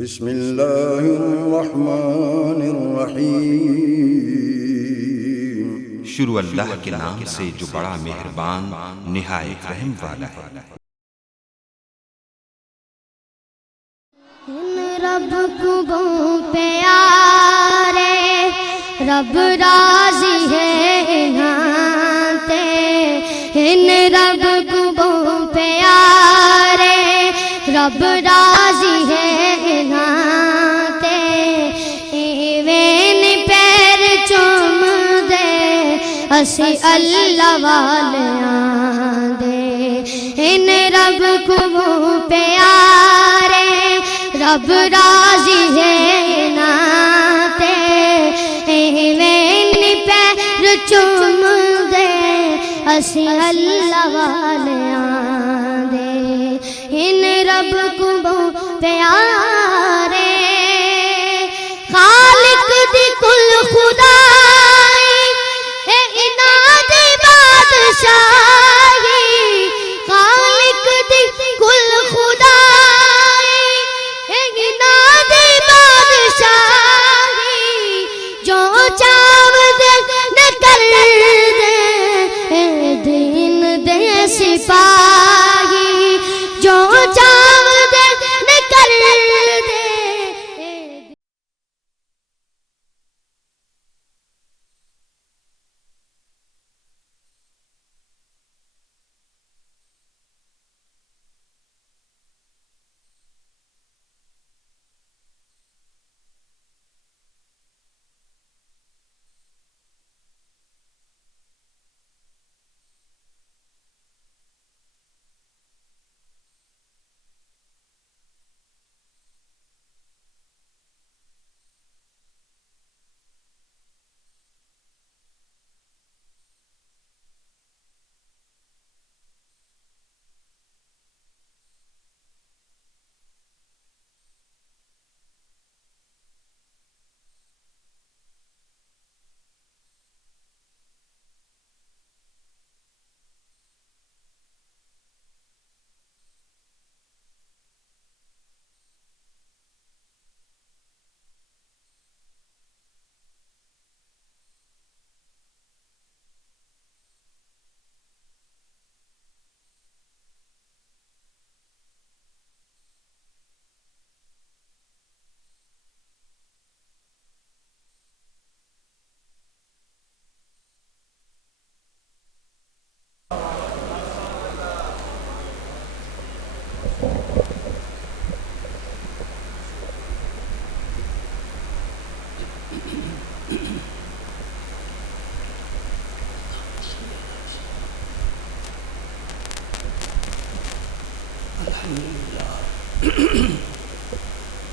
بسم اللہ الرحمن الرحیم۔ شروع اللہ کے نام سے جو بڑا مہربان نہایت رحم والا ہے۔ رب کو پیارے رب راضی ہے انہاں ان رب کو پیارے رب راضی ہے انہاں ایویں پیر چوم دے اسی اللہ والیاں دے ان رب کو پیارے رب راضی ہے ناتے ایویں پیر چوم دے اسی اللہ والیاں دے ان رب کو پیارے خالق دی کل خدائی انہاں دی بادشاہی خالق دی کل خدائی جو چاو دے نہ کر دے دین دے سپاہی جو چاو دے نہ کر دے۔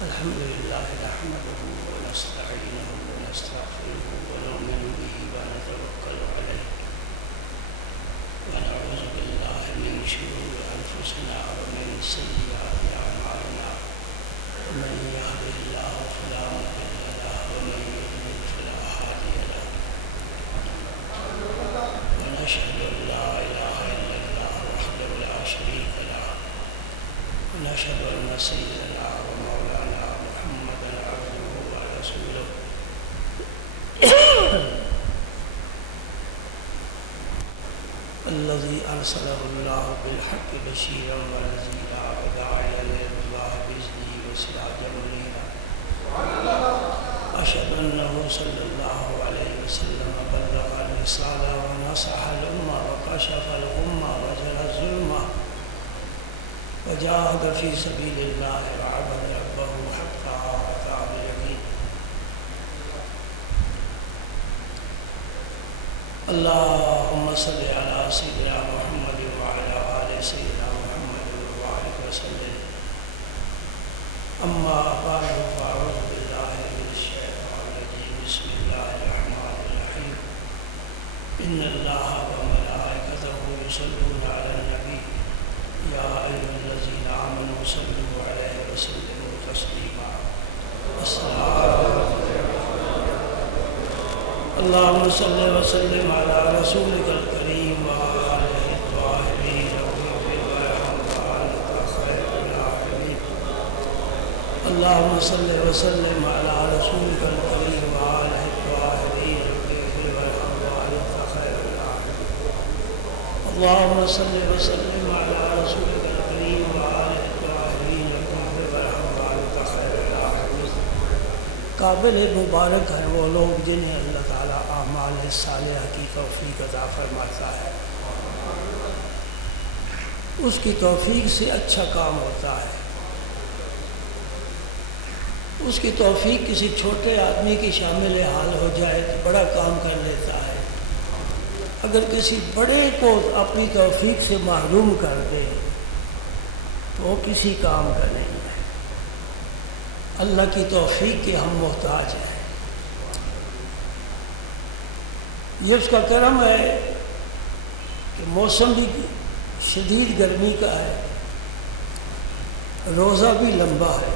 الحمد لله نحمده ونستعينه ونستغفره ونؤمن به ونتوكل عليه ونعوذ بالله من شرور أنفسنا ومن سيئات أعمالنا من يهده الله فلا مضل له ومن يضلل فلا هادي له ونشهد أن لا إله إلا الله وحده لا شريك له ونشهد أن سيدنا ومولانا محمدا عبده ورسوله الذي أرسله الله بالحق بشيرا ونذيرا وداعيا إلى الله بإذنه وسراجا منيرا أشهد أنه صلى الله عليه وسلم بلغ الرسالة ونصح الأمة وكشف الغمة وجلى الظلمة وجاهد في سبيل الله وعبد ربه حتى أتاه اليقين اللهم صل على سيدنا محمد وعلى آل سيدنا محمد وبارك وسلم أما بعد فأعوذ بالله من الشيطان الرجيم بسم الله الرحمن الرحيم إن الله وملائكته يصلون على النبي يا أيها الذين آمنوا صلوا عليه وسلموا تسليما اللهم صل وسلم على رسولك الكريم وآله الطاهرين وصحبه وسلم اللهم صل وسلم على رسولك الكريم وآله الطاهرين الطيبين والحمد وأنت خير الراحمين. اللهم صل وسلم على رسولك الكريم وآله الطاهرين الطيبين والحمد وأنت خير الراحمين. قابل مبارک ہیں وہ لوگ جنہیں اللہ تعالیٰ اعمال صالحہ کی توفیق عطا فرماتا ہے. اس کی توفیق سے اچھا کام ہوتا ہے. اس کی توفیق کسی چھوٹے آدمی کی شامل حال ہو جائے تو بڑا کام کر لیتا ہے. اگر کسی بڑے کو اپنی توفیق سے محروم کر دے تو وہ کسی کام کا نہیں ہے. اللہ کی توفیق کے ہم محتاج ہیں. یہ اس کا کرم ہے کہ موسم بھی شدید گرمی کا ہے, روزہ بھی لمبا ہے,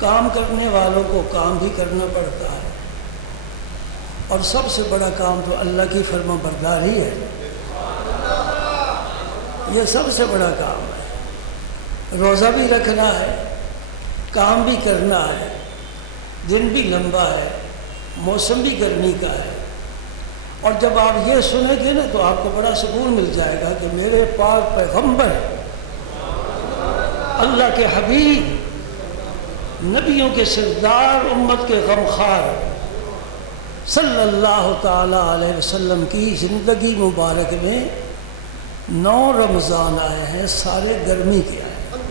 کام کرنے والوں کو کام بھی کرنا پڑتا ہے, اور سب سے بڑا کام تو اللہ کی فرما برداری ہے. یہ سب سے بڑا کام ہے. روزہ بھی رکھنا ہے, کام بھی کرنا ہے, دن بھی لمبا ہے, موسم بھی گرمی کا ہے. اور جب آپ یہ سنیں گے نا تو آپ کو بڑا سکون مل جائے گا کہ میرے پاک پیغمبر اللہ کے حبیب نبیوں کے سردار امت کے غمخوار صلی اللہ تعالی علیہ وسلم کی زندگی مبارک میں 9 رمضان آئے ہیں, سارے گرمی کے آئے ہیں.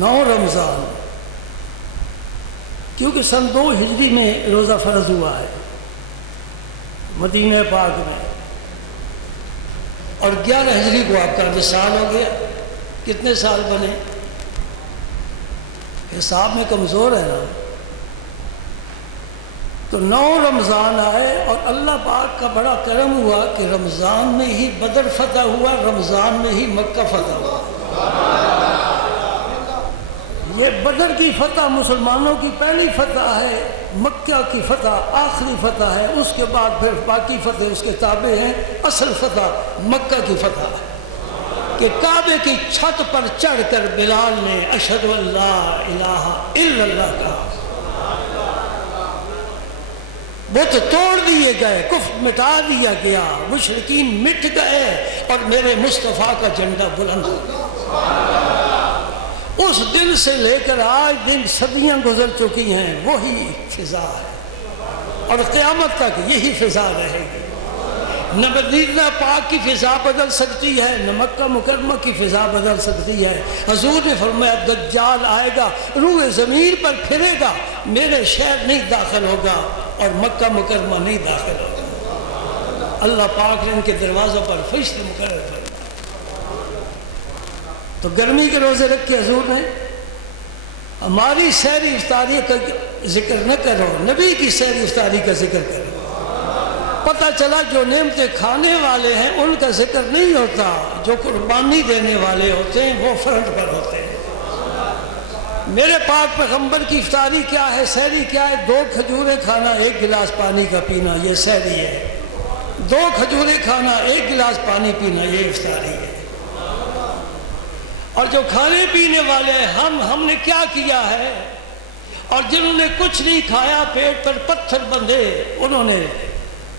9 رمضان, کیونکہ سن 2 ہجری میں روزہ فرض ہوا ہے مدینہ پاک میں, اور 11 ہجری کو آپ کا وصال ہو گیا. کتنے سال بنے؟ حساب میں کمزور ہے نا. تو 9 رمضان آئے اور اللہ پاک کا بڑا کرم ہوا کہ رمضان میں ہی بدر فتح ہوا, رمضان میں ہی مکہ فتح ہوا. یہ بدر کی فتح مسلمانوں کی پہلی فتح ہے, مکہ کی فتح آخری فتح ہے, اس کے بعد پھر باقی فتح اس کے تابع ہیں. اصل فتح مکہ کی فتح ہے کہ کعبے کی چھت پر چڑھ کر بلال نے اشہد ان لا الہ الا اللہ کہا. بت توڑ دیے گئے, کفر مٹا دیا گیا, مشرکین مٹ گئے اور میرے مصطفیٰ کا جھنڈا بلند ہو گیا. اس دن سے لے کر آج دن صدیاں گزر چکی ہیں, وہی فضا ہے اور قیامت تک یہی فضا رہے گی. نہ مدینہ پاک کی فضا بدل سکتی ہے, نہ مکہ مکرمہ کی فضا بدل سکتی ہے. حضور نے فرمایا دجال آئے گا, روح زمین پر پھرے گا, میرے شہر نہیں داخل ہوگا اور مکہ مکرمہ نہیں داخل ہوگا. اللہ پاک نے ان کے دروازوں پر فرشتے مقرر فرمائے. تو گرمی کے روزے رکھ کے حضور نے ہماری سحری افطاری کا ذکر نہ کرو, نبی کی سحری افطاری کا ذکر کرو. پتہ چلا جو نعمتیں کھانے والے ہیں ان کا ذکر نہیں ہوتا, جو قربانی دینے والے ہوتے ہیں وہ فرنٹ پر ہوتے ہیں. میرے پاک پیغمبر کی افطاری کیا ہے, سحری کیا ہے؟ 2 کھجوریں کھانا, 1 گلاس پانی کا پینا, یہ سحری ہے. 2 کھجوریں کھانا, 1 گلاس پانی پینا, یہ افطاری ہے. اور جو کھانے پینے والے ہم نے کیا کیا ہے؟ اور جنہوں نے کچھ نہیں کھایا, پیٹ پر پتھر بندھے, انہوں نے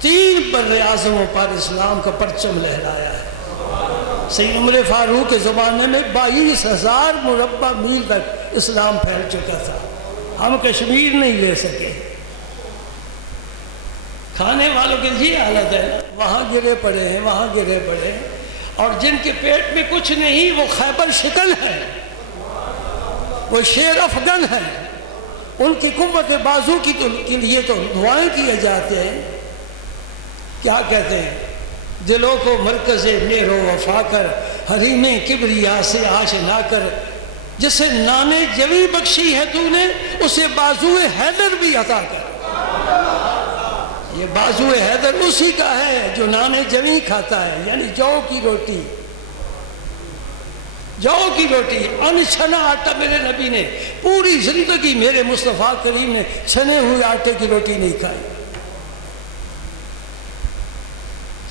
3 بر اعظموں پر اسلام کا پرچم لہرایا ہے. سید عمر فاروق کے زمانے میں 22,000 مربع میل تک اسلام پھیل چکا تھا. ہم کشمیر نہیں لے سکے. کھانے والوں کے یہ حالت ہے, وہاں گرے پڑے ہیں, وہاں گرے پڑے ہیں. اور جن کے پیٹ میں کچھ نہیں وہ خیبر شکن ہے, وہ شیر افغان ہے. ان کی قوت بازو کے لیے تو دعائیں کیے جاتے ہیں. کیا کہتے ہیں؟ دلوں کو مرکز مہر و وفا کر, حریم کبریا سے آشنا کر. جسے نان جوی بخشی ہے تو نے, اسے بازو حیدر بھی عطا کر. یہ بازو حیدر اسی کا ہے جو نان جوی کھاتا ہے, یعنی جو کی روٹی. جو کی روٹی, ان چھنا آٹا میرے نبی نے پوری زندگی, میرے مصطفیٰ کریم نے چھنے ہوئے آٹے کی روٹی نہیں کھائی.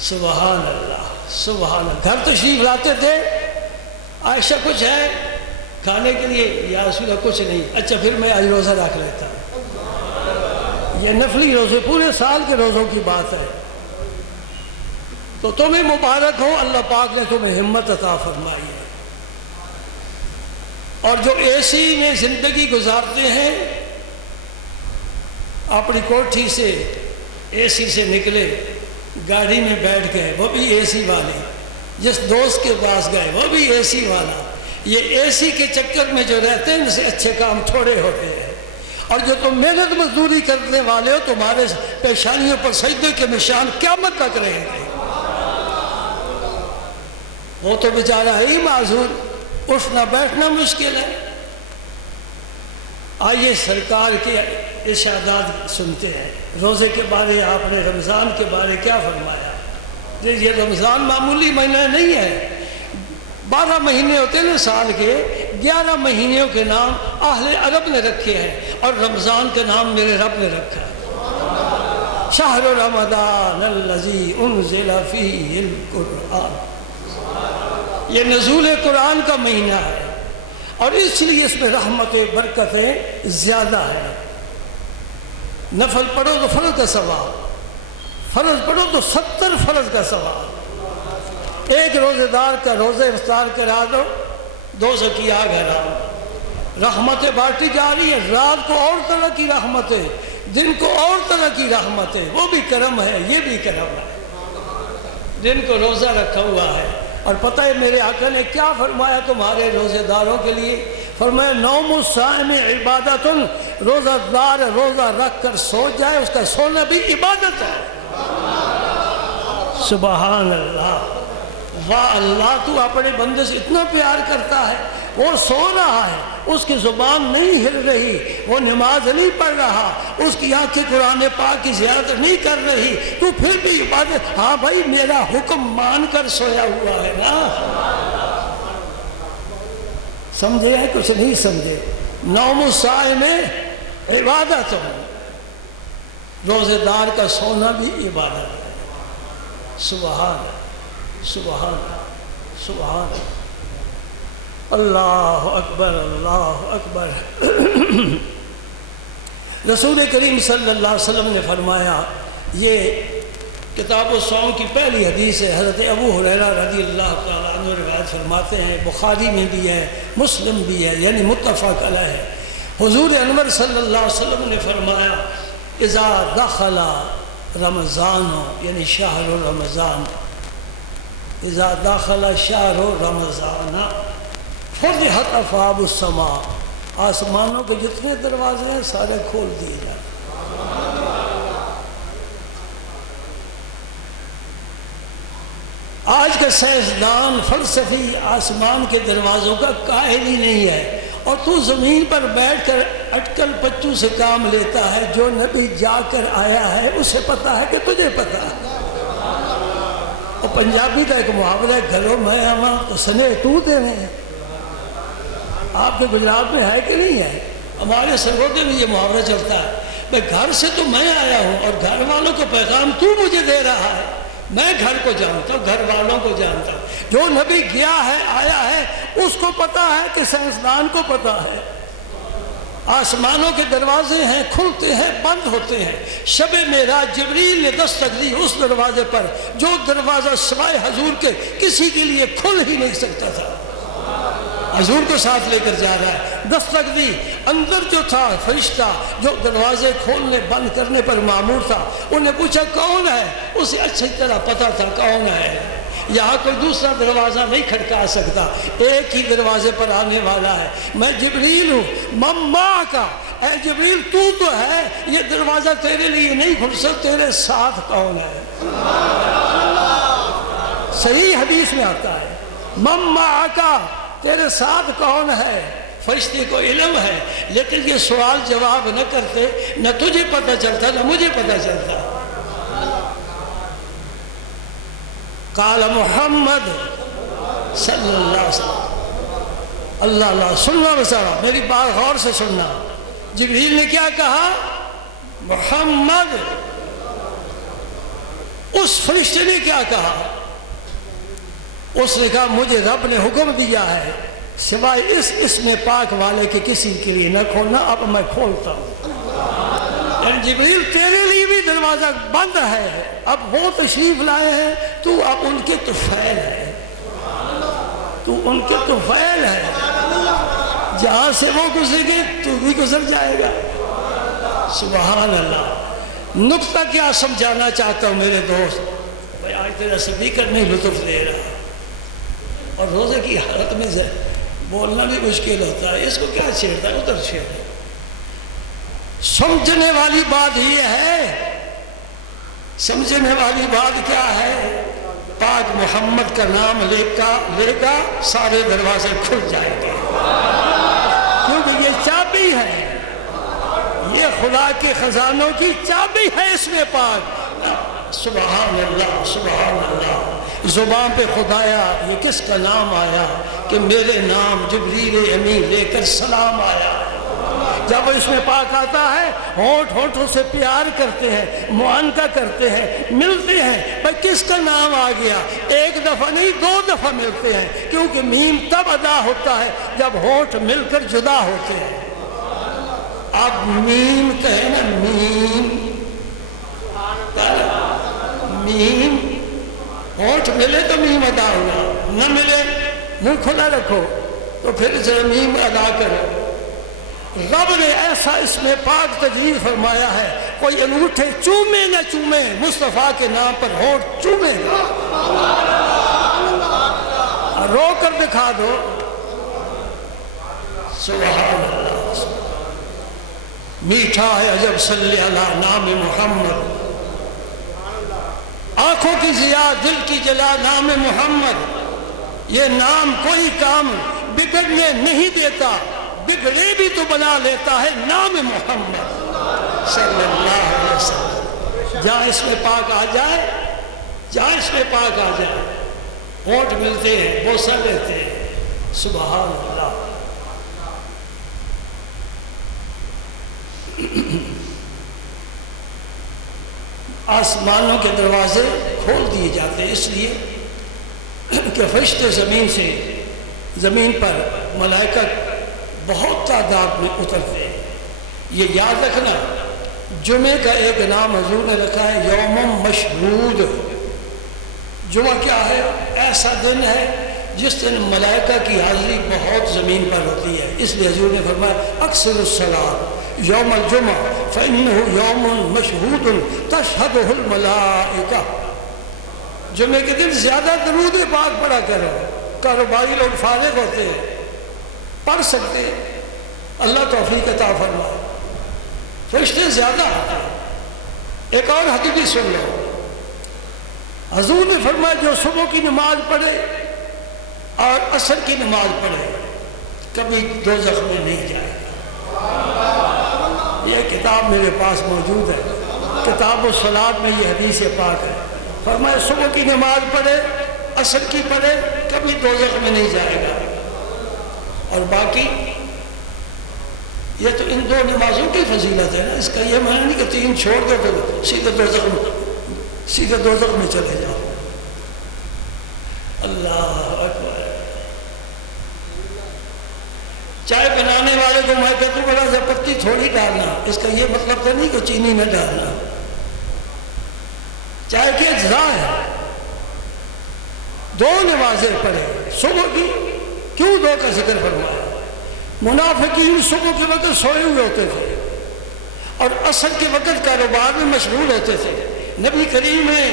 سبحان اللہ, سبحان اللہ. گھر تشریف لاتے تھے عائشہ کچھ ہے کھانے کے لیے؟ یا رسول اللہ کچھ نہیں. اچھا پھر میں آج روزہ رکھ لیتا ہوں. یہ نفلی روزے پورے سال کے روزوں کی بات ہے. تو تمہیں مبارک ہو، اللہ پاک نے تمہیں ہمت عطا فرمائی ہے. اور جو اے سی میں زندگی گزارتے ہیں، اپنی کوٹھی سے اے سی سے نکلے، گاڑی میں بیٹھ گئے، وہ بھی اے سی والے، جس دوست کے پاس گئے وہ بھی اے سی والا. یہ اے سی کے چکر میں جو رہتے ہیں ان سے اچھے کام تھوڑے ہوتے ہیں. اور جو تم محنت مزدوری کرنے والے ہو، تمہارے پیشانیوں پر سجدے کے نشان قیامت تک رہیں گے. وہ تو بیچارہ ہے ہی معذور، اٹھنا بیٹھنا مشکل ہے. آئیے سرکار کے ارشادات سنتے ہیں. روزے کے بارے آپ نے رمضان کے بارے کیا فرمایا؟ یہ رمضان معمولی مہینہ نہیں ہے. 12 مہینے ہوتے ہیں سال کے، 11 مہینوں کے نام اہل عرب نے رکھے ہیں، اور رمضان کا نام میرے رب نے رکھا ہے. شہر رمضان الذی انزل فیہ القرآن. یہ نزول قرآن کا مہینہ ہے، اور اس لیے اس میں رحمت و برکتیں زیادہ ہیں. نفل پڑھو تو فرض کا ثواب، فرض پڑھو تو 70 فرض کا ثواب. ایک روزے دار کا روزہ افطار کرا دو، 200 کی آگ حرام. رحمتیں بانٹی جا رہی ہے. رات کو اور طرح کی رحمتیں، دن کو اور طرح کی رحمتیں. وہ بھی کرم ہے، یہ بھی کرم ہے. دن کو روزہ رکھا ہوا ہے. اور پتہ ہے میرے آقا نے کیا فرمایا تمہارے روزے داروں کے لیے؟ فرمایا نوم الصائم عبادت. روزہ دار روزہ رکھ کر سو جائے، اس کا سونا بھی عبادت ہے. سبحان اللہ. واہ اللہ، تو اپنے بندے سے اتنا پیار کرتا ہے. وہ سو رہا ہے، اس کی زبان نہیں ہل رہی، وہ نماز نہیں پڑھ رہا، اس کی آنکھیں قرآن پاک کی زیارت نہیں کر رہی، تو پھر بھی عبادت. ہاں بھائی میرا حکم مان کر سویا ہوا ہے نا. سمجھے ہیں؟ کچھ نہیں سمجھے. نوم الصائم عبادت. روزے دار کا سونا بھی عبادت ہے. سبحان سبحان سبحان اللہ اکبر اللہ اکبر. رسول کریم صلی اللہ علیہ وسلم نے فرمایا، یہ کتاب الصوم کی پہلی حدیث ہے. حضرت ابو ہریرہ رضی اللہ تعالیٰ عنہ روایت فرماتے ہیں، بخاری میں بھی ہے، مسلم بھی ہے، یعنی متفق علیہ ہے. حضور انور صلی اللہ علیہ وسلم نے فرمایا، اذا دخل رمضان، یعنی شہر رمضان، اذا دخل شہر رمضان فتحت ابواب السماء. آسمانوں کے جتنے دروازے ہیں سارے کھول دیے جائیں. آج کا سائنسدان فلسفی آسمان کے دروازوں کا قائل ہی نہیں ہے، اور تو زمین پر بیٹھ کر اٹکل پچو سے کام لیتا ہے. جو نبی جا کر آیا ہے اسے پتا ہے کہ تجھے پتا ہے. اور پنجابی کا ایک محاورہ ہے، گھروں میں ہم تو سنے تو دینے ہیں. آپ کے گجرات میں ہے کہ نہیں ہے؟ ہمارے سرگودے میں یہ محاورہ چلتا ہے، میں گھر سے تو میں آیا ہوں اور گھر والوں کو پیغام تو مجھے دے رہا ہے. میں گھر کو جانتا ہوں، گھر والوں کو جانتا ہوں. جو نبی گیا ہے آیا ہے اس کو پتا ہے کہ سائنسدان کو پتا ہے. آسمانوں کے دروازے ہیں، کھلتے ہیں، بند ہوتے ہیں. شب معراج جبریل نے دستک دی اس دروازے پر جو دروازہ سوائے حضور کے کسی کے لیے کھل ہی نہیں سکتا تھا. حضور کو ساتھ لے کر جا رہا ہے. دستک دی، اندر جو تھا فرشتہ جو دروازے کھولنے بند کرنے پر مامور تھا، انہیں پوچھا کون ہے؟ اسے اچھی طرح پتا تھا کون ہے. یہاں کوئی دوسرا دروازہ نہیں کھٹکا سکتا، ایک ہی دروازے پر آنے والا ہے. میں جبریل ہوں. مما کا، اے جبریل تو ہے، یہ دروازہ تیرے لیے نہیں کھل سکتا، تیرے ساتھ کون ہے؟ صحیح حدیث میں آتا ہے مما کا، تیرے ساتھ کون ہے؟ فرشتے کو علم ہے، لیکن یہ سوال جواب نہ کرتے، نہ تجھے پتہ چلتا نہ مجھے پتہ چلتا. قال محمد صلی اللہ علیہ وسلم. اللہ اللہ، سننا بسارا، میری بات غور سے سننا. جبریل نے کیا کہا؟ محمد. اس فرشتے نے کیا کہا؟ اس نے کہا مجھے رب نے حکم دیا ہے سوائے اس اسم پاک والے کے کسی کے لیے نہ کھولنا، اب میں کھولتا ہوں۔ یعنی جبریل تیرے لیے بھی دروازہ بند ہے، اب وہ تشریف لائے ہیں، تو اب ان کے طفیل ہے، تو ان کے طفیل ہے، جہاں سے وہ گزر گئے تو بھی گزر جائے گا۔ سبحان اللہ۔ نقطہ کیا سمجھانا چاہتا ہوں میرے دوست، بھائی آج تیرا سپیکر نہیں لطف دے رہا، اور روزے کی حالت میں بولنا بھی مشکل ہوتا ہے، اس کو کیا چھیڑتا ہے، ادھر چھیڑتا ہے۔ سمجھنے والی بات یہ ہے، سمجھنے والی بات کیا ہے، پاک محمد کا نام لے گا سارے دروازے کھل جائیں گے، کیونکہ یہ چابی ہے، یہ خدا کے خزانوں کی چابی ہے اس میں پاک۔ سبحان اللہ سبحان اللہ۔ زبان پہ خدایا یہ کس کا نام آیا کہ میرے نام جبریل امین لے کر سلام آیا۔ جب اس میں پاک آتا ہے ہونٹ ہونٹوں سے پیار کرتے ہیں، معانقہ کرتے ہیں، ملتے ہیں، بھائی کس کا نام آ گیا، ایک دفعہ نہیں 2 دفعہ ملتے ہیں، کیونکہ میم تب ادا ہوتا ہے جب ہونٹ مل کر جدا ہوتے ہیں۔ اب میم کہیں نا، میم ہونٹ ملے تو میم ادا ہوا، نہ ملے منہ کھلا رکھو تو پھر ذرا میم ادا کرو۔ رب نے ایسا اس میں پاک تجلیل فرمایا ہے، کوئی انگوٹھے چومے نہ چومے مصطفیٰ کے نام پر ہونٹ چومے گا۔ رو کر دکھا دو، سبحان اللہ۔ میٹھا ہے عجب صلی اللہ نام محمد، آنکھوں کی ضیاء دل کی جلا نام محمد۔ یہ نام کوئی کام بگڑنے نہیں دیتا، بگڑے بھی تو بنا لیتا ہے نام محمد صلی اللہ علیہ وسلم۔ جہاں اس میں پاک آ جائے، جہاں اس میں پاک آ جائے، ہونٹ ملتے ہیں، بوسہ لیتے ہیں، سبحان اللہ۔ آسمانوں کے دروازے کھول دیے جاتے ہیں، اس لیے کہ فرشتے زمین پر ملائکہ بہت تعداد میں اترتے ہیں۔ یہ یاد رکھنا، جمعے کا ایک نام حضور نے رکھا ہے یوم مشہود۔ جمعہ کیا ہے؟ ایسا دن ہے جس دن ملائکہ کی حاضری بہت زمین پر ہوتی ہے، اس لیے حضور نے فرمایا اکثر الصلاۃ یوم الجمعہ فإنہ یوم مشہود تشہدہ الملائکہ۔ جمعے کے دن زیادہ درود پاک پڑھا کرو، کاروباری لوگ فارغ ہوتے ہیں، پڑھ سکتے ہیں، اللہ توفیق عطا فرمائے، فرشتے زیادہ آتے ہیں۔ ایک اور حدیث سن لو، حضور نے فرمایا جو صبح کی نماز پڑھے اور عصر کی نماز پڑھے کبھی دوزخ میں نہیں جائے گا۔ یہ کتاب میرے پاس موجود ہے، کتاب الصلاۃ میں یہ حدیث پاک ہے۔ فرمایا صبح کی نماز پڑھے، عصر کی پڑھے، کبھی دوزخ میں نہیں جائے گا۔ اور باقی یہ تو ان 2 نمازوں کی فضیلت ہے نا، اس کا یہ معنی نہیں کہ 3 چھوڑ دو تو سیدھے دوزخ میں چلے جاؤ۔ اللہ اکبر۔ چائے بنانے والے کو میں کہتا ہوں بڑا سا پتی تھوڑی ڈالنا، اس کا یہ مطلب تو نہیں کہ چینی میں ڈالنا، چائے کے اجزاء ہے۔ 2 نمازیں پڑھے صبح کی، کیوں 2 کا ذکر فرمایا؟ منافقین صبح کے وقت سوئے ہوئے ہوتے تھے اور عصر کے وقت کاروبار میں مشغول ہوتے تھے۔ نبی کریم نے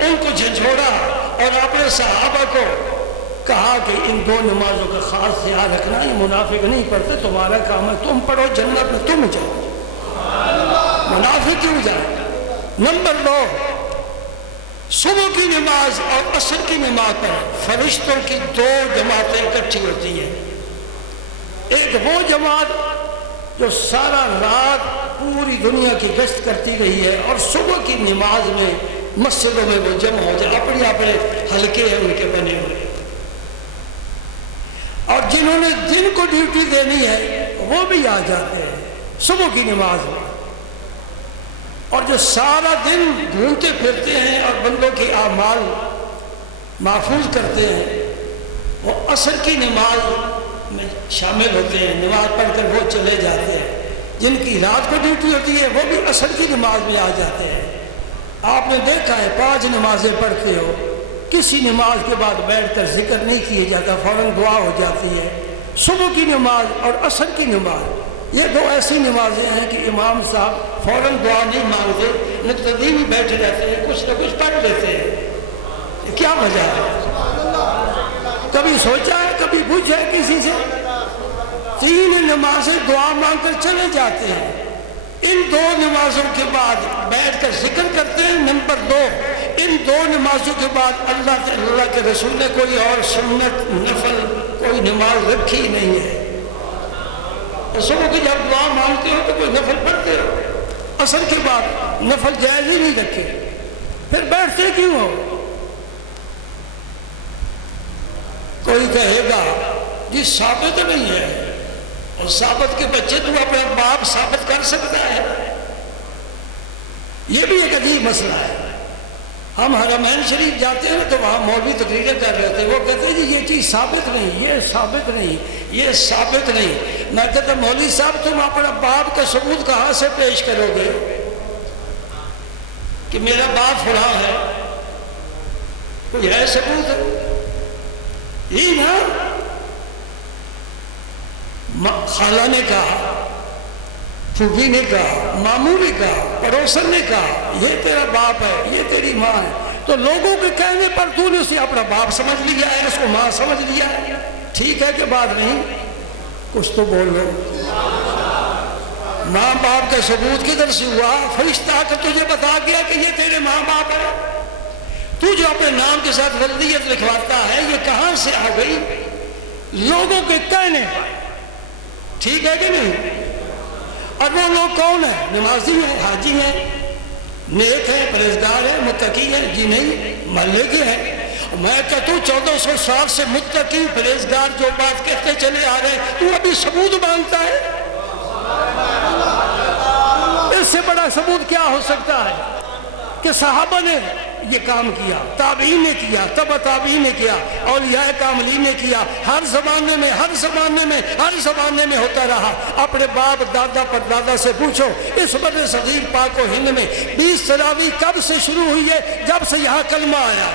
ان کو جھنجھوڑا اور اپنے صحابہ کو کہا کہ ان 2 نمازوں کا خاص خیال رکھنا، یہ منافق نہیں پڑھتے، تمہارا کام ہے تم پڑھو، جنت میں تم جاؤ، منافق کیوں جائے۔ نمبر 2، صبح کی نماز اور عصر کی نماز پر فرشتوں کی 2 جماعتیں اکٹھی ہوتی ہیں۔ ایک وہ جماعت جو سارا رات پوری دنیا کی گشت کرتی رہی ہے اور صبح کی نماز میں مسجدوں میں وہ جمع ہو جائے، اپنے اپنے حلقے ہیں ان کے بنے ہوئے، اور جنہوں نے دن کو ڈیوٹی دینی ہے وہ بھی آ جاتے ہیں صبح کی نماز میں، اور جو سارا دن گھومتے پھرتے ہیں اور بندوں کے اعمال محفوظ کرتے ہیں، وہ عصر کی نماز میں شامل ہوتے ہیں، نماز پڑھ کر وہ چلے جاتے ہیں۔ جن کی رات کو ڈیوٹی ہوتی ہے وہ بھی عصر کی نماز میں آ جاتے ہیں۔ آپ نے دیکھا ہے 5 نمازیں پڑھتے ہو، کسی نماز کے بعد بیٹھ کر ذکر نہیں کیے جاتا، فوراً دعا ہو جاتی ہے۔ صبح کی نماز اور عصر کی نماز، یہ 2 ایسی نمازیں ہیں کہ امام صاحب فوراً دعا نہیں مانگتے، مقتدی بھی بیٹھے رہتے ہیں، کچھ نہ کچھ پڑھ لیتے ہیں۔ یہ کیا وجہ ہے؟ کبھی سوچا ہے، کبھی پوچھا ہے کسی سے؟ 3 نمازیں دعا مانگ کر چلے جاتے ہیں۔ ان 2 نمازوں کے بعد بیٹھ کر ذکر کرتے ہیں۔ نمبر 2، ان 2 نمازوں کے بعد اللہ کے رسول نے کوئی اور سنت نفل کوئی نماز رکھی نہیں ہے۔ اور صبح کو جب دعا مانگتے ہو تو کوئی نفل پڑھتے ہو، عصر کے بعد نفل جائز ہی نہیں رکھے، پھر بیٹھتے کیوں ہو؟ کوئی کہے گا یہ ثابت نہیں ہے، اور ثابت کے بچے تو اپنا باپ ثابت کر سکتا ہے؟ یہ بھی ایک عجیب مسئلہ ہے۔ ہم حرمین شریف جاتے ہیں تو وہاں مولوی تقریریں کر رہے تھے، وہ کہتے ہیں جی یہ چیز ثابت نہیں، یہ ثابت نہیں، یہ ثابت نہیں۔ میں کہتا مولوی صاحب تم اپنا باپ کا ثبوت کہاں سے پیش کرو گے کہ میرا باپ فلاں ہے؟ کوئی ہے ثبوت؟ یہ نا خالہ نے کہا، پھوپھی نے کہا، ماموں نے کہا، پڑوسن نے کہا یہ تیرا باپ ہے، یہ تیری ماں ہے، تو لوگوں کے کہنے پر تو نے اسے اپنا باپ سمجھ لیا ہے، اس کو ماں سمجھ لیا ہے۔ ٹھیک ہے کہ بات نہیں؟ کچھ تو بول لو۔ ماں باپ کا ثبوت کدھر سے ہوا؟ فرشتہ آ کر تجھے بتا گیا کہ یہ تیرے ماں باپ ہے؟ تو جو اپنے نام کے ساتھ ولدیت لکھواتا ہے یہ کہاں سے آ گئی؟ لوگوں کے کہنے پر۔ ٹھیک ہے کہ نہیں؟ اور وہ لوگ کون ہیں؟ نمازی ہیں، حاجی ہیں، نیک ہیں، پرہیزگار ہیں، متقی ہیں؟ جی نہیں، محلے کے ہیں۔ میں کہتا ہوں 1400 سال سے متقی پرہیزگار جو بات کہتے چلے آ رہے ہیں، تو ابھی ثبوت مانگتا ہے؟ اس سے بڑا ثبوت کیا ہو سکتا ہے کہ صحابہ نے یہ کام کیا، تابعین نے کیا، تبع تابعین نے کیا، اولیاء کاملین نے کیا، ہر زمانے میں ہوتا رہا۔ اپنے باپ دادا پر دادا سے پوچھو، اس بر صغیر پاک و ہند میں 20 تراویح کب سے شروع ہوئی ہے؟ جب سے یہاں کلمہ آیا،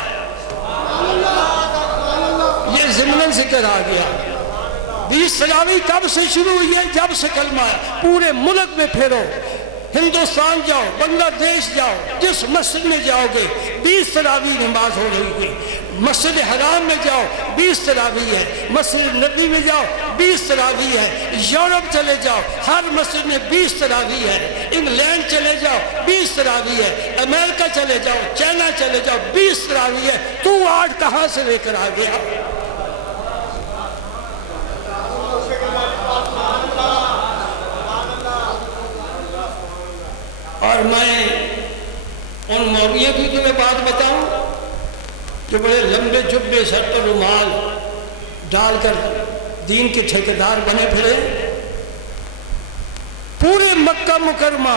یہ ضمن ذکر آ گیا۔ 20 تراویح کب سے شروع ہوئی ہے؟ جب سے کلمہ آیا۔ پورے ملک میں پھیرو، ہندوستان جاؤ، بنگلہ دیش جاؤ، جس مسجد میں جاؤ گے 20 تراویح نماز ہو رہی ہے۔ مسجد حرام میں جاؤ 20 تراویح ہے، مسجد نبی میں جاؤ 20 تراویح ہے، یورپ چلے جاؤ ہر مسجد میں 20 تراویح ہے، انگلینڈ چلے جاؤ 20 تراویح ہے، امریکہ چلے جاؤ، چائنا چلے جاؤ 20 تراویح ہے۔ تو 8 کہاں سے لے کر آ گیا؟ اور میں ان مولویوں کی تمہیں بات بتاؤں جو بڑے لمبے جبے سر پر رومال ڈال کر دین کے ٹھیکیدار بنے پھرے، پورے مکہ مکرمہ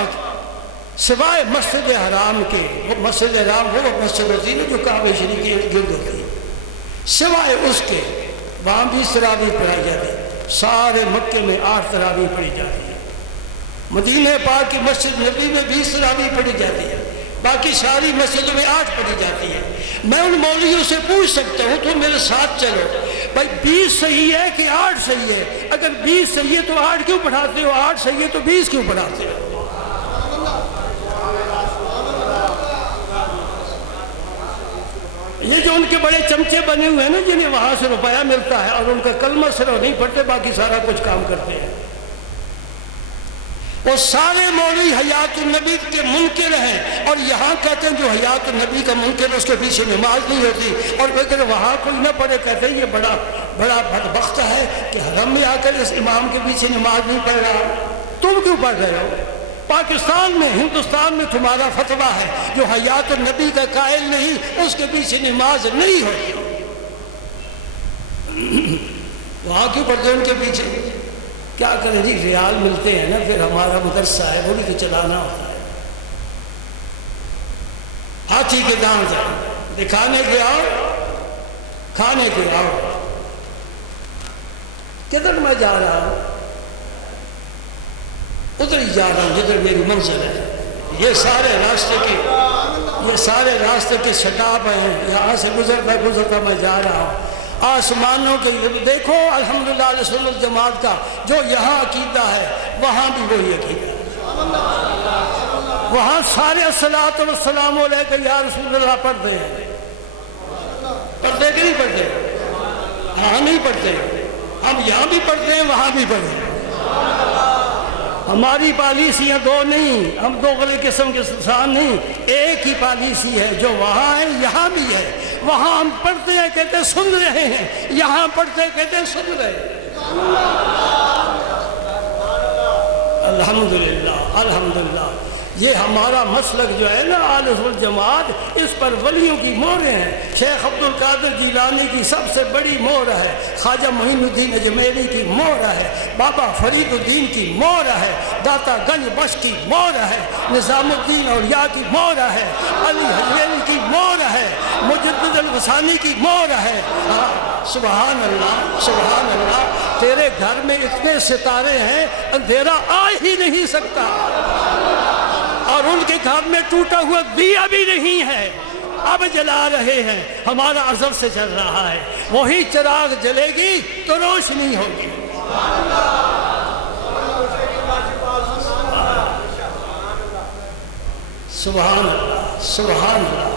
سوائے مسجد حرام کے، مسجد حرام وہ مسجد ہوتی ہے جو کعبہ شریف کے گرد ہوتی ہے، سوائے اس کے وہاں بھی تراویح پڑھائی جاتی ہے۔ سارے مکے میں 8 تراویح پڑھی جاتی ہے، مدینہ پاک کی مسجد نبی میں 20 تراویح پڑھی جاتی ہے، باقی ساری مسجدوں میں 8 پڑھی جاتی ہے۔ میں ان مولویوں سے پوچھ سکتا ہوں، تو میرے ساتھ چلو بھائی 20 صحیح ہے کہ 8 صحیح ہے؟ اگر 20 صحیح ہے تو 8 کیوں پڑھاتے ہو؟ 8 صحیح ہے تو 20 کیوں پڑھاتے ہو؟ یہ جو ان کے بڑے چمچے بنے ہوئے ہیں نا، جنہیں وہاں سے روپیہ ملتا ہے اور ان کا کلمہ صرف نہیں پڑھتے، باقی سارا کچھ کام کرتے ہیں، وہ سارے مولوی حیات النبی کے منکر ہیں، اور یہاں کہتے ہیں جو حیات النبی کا منکر اس کے پیچھے نماز نہیں ہوتی، اور اگر وہاں کوئی نہ پڑھے کہتے ہیں یہ بڑا بدبخت ہے کہ حرم میں آ کر اس امام کے پیچھے نماز نہیں پڑھ رہا۔ تم کیوں پڑھ رہے ہو؟ پاکستان میں، ہندوستان میں تمہارا فتویٰ ہے جو حیات النبی کا قائل نہیں اس کے پیچھے نماز نہیں ہوتی، وہاں کیوں پڑھتے ان کے پیچھے؟ کیا کریں جی، ریال ملتے ہیں نا، پھر ہمارا مدرسہ ہے وہی تو چلانا ہوتا ہے۔ ہاتھی کے دانت دکھانے گیا کھانے کے آؤ. کدھر میں جا رہا ہوں؟ ادھر ہی جا رہا ہوں جدھر میری منزل ہے. یہ سارے راستے کے شتاب ہیں. یہاں سے گزرتا میں جا رہا ہوں. آسمانوں کے دیکھو الحمدللہ اہل سنت جماعت کا جو یہاں عقیدہ ہے وہاں بھی وہی عقیدہ ہے. وہاں سارے الصلاۃ والسلام علیکہ یا رسول اللہ پڑھتے ہیں. پڑھتے کہ نہیں پڑھتے؟ ہاں نہیں پڑھتے. ہم یہاں بھی پڑھتے ہیں وہاں بھی پڑھتے ہیں. ہماری پالیسیاں دو نہیں, ہم دو غلط قسم کے انسان نہیں. ایک ہی پالیسی ہے جو وہاں ہے یہاں بھی ہے. وہاں ہم پڑھتے ہیں کہتے ہیں سن رہے ہیں, یہاں پڑھتے ہیں کہتے ہیں سن رہے ہیں. الحمدللہ الحمدللہ. یہ ہمارا مسلک جو ہے نا اہل سنت جماعت, اس پر ولیوں کی مہریں ہیں. شیخ عبد القادر جیلانی کی سب سے بڑی مہر ہے, خواجہ معین الدین اجمیری کی مہر ہے, بابا فرید الدین کی مہر ہے, داتا گنج بخش کی مہر ہے, نظام الدین اولیاء کی مہر ہے, علی حجویری کی مہر ہے, مجدد الغسانی کی مہر ہے. سبحان اللہ سبحان اللہ. تیرے گھر میں اتنے ستارے ہیں اندھیرا آ ہی نہیں سکتا, اور ان کے گھر میں ٹوٹا ہوا دیا بھی نہیں ہے. اب جلا رہے ہیں, ہمارا ازل سے چل رہا ہے. وہی چراغ جلے گی تو روشنی ہوگی. سبحان اللہ سبحان اللہ.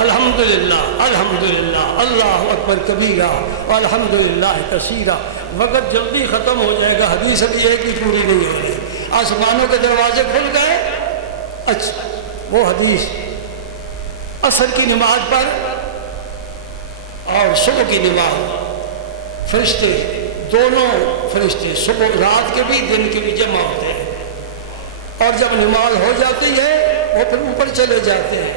الحمدللہ الحمدللہ. اللہ اکبر کبیرہ والحمدللہ کثیرہ. وقت جلدی ختم ہو جائے گا, حدیث ابھی ایک ہی پوری نہیں ہو رہی. آسمانوں کے دروازے کھل گئے. اچھا وہ حدیث عصر کی نماز پر اور صبح کی نماز, فرشتے دونوں فرشتے صبح رات کے بھی دن کے بھی جمع ہوتے ہیں, اور جب نماز ہو جاتی ہے وہ پھر اوپر چلے جاتے ہیں.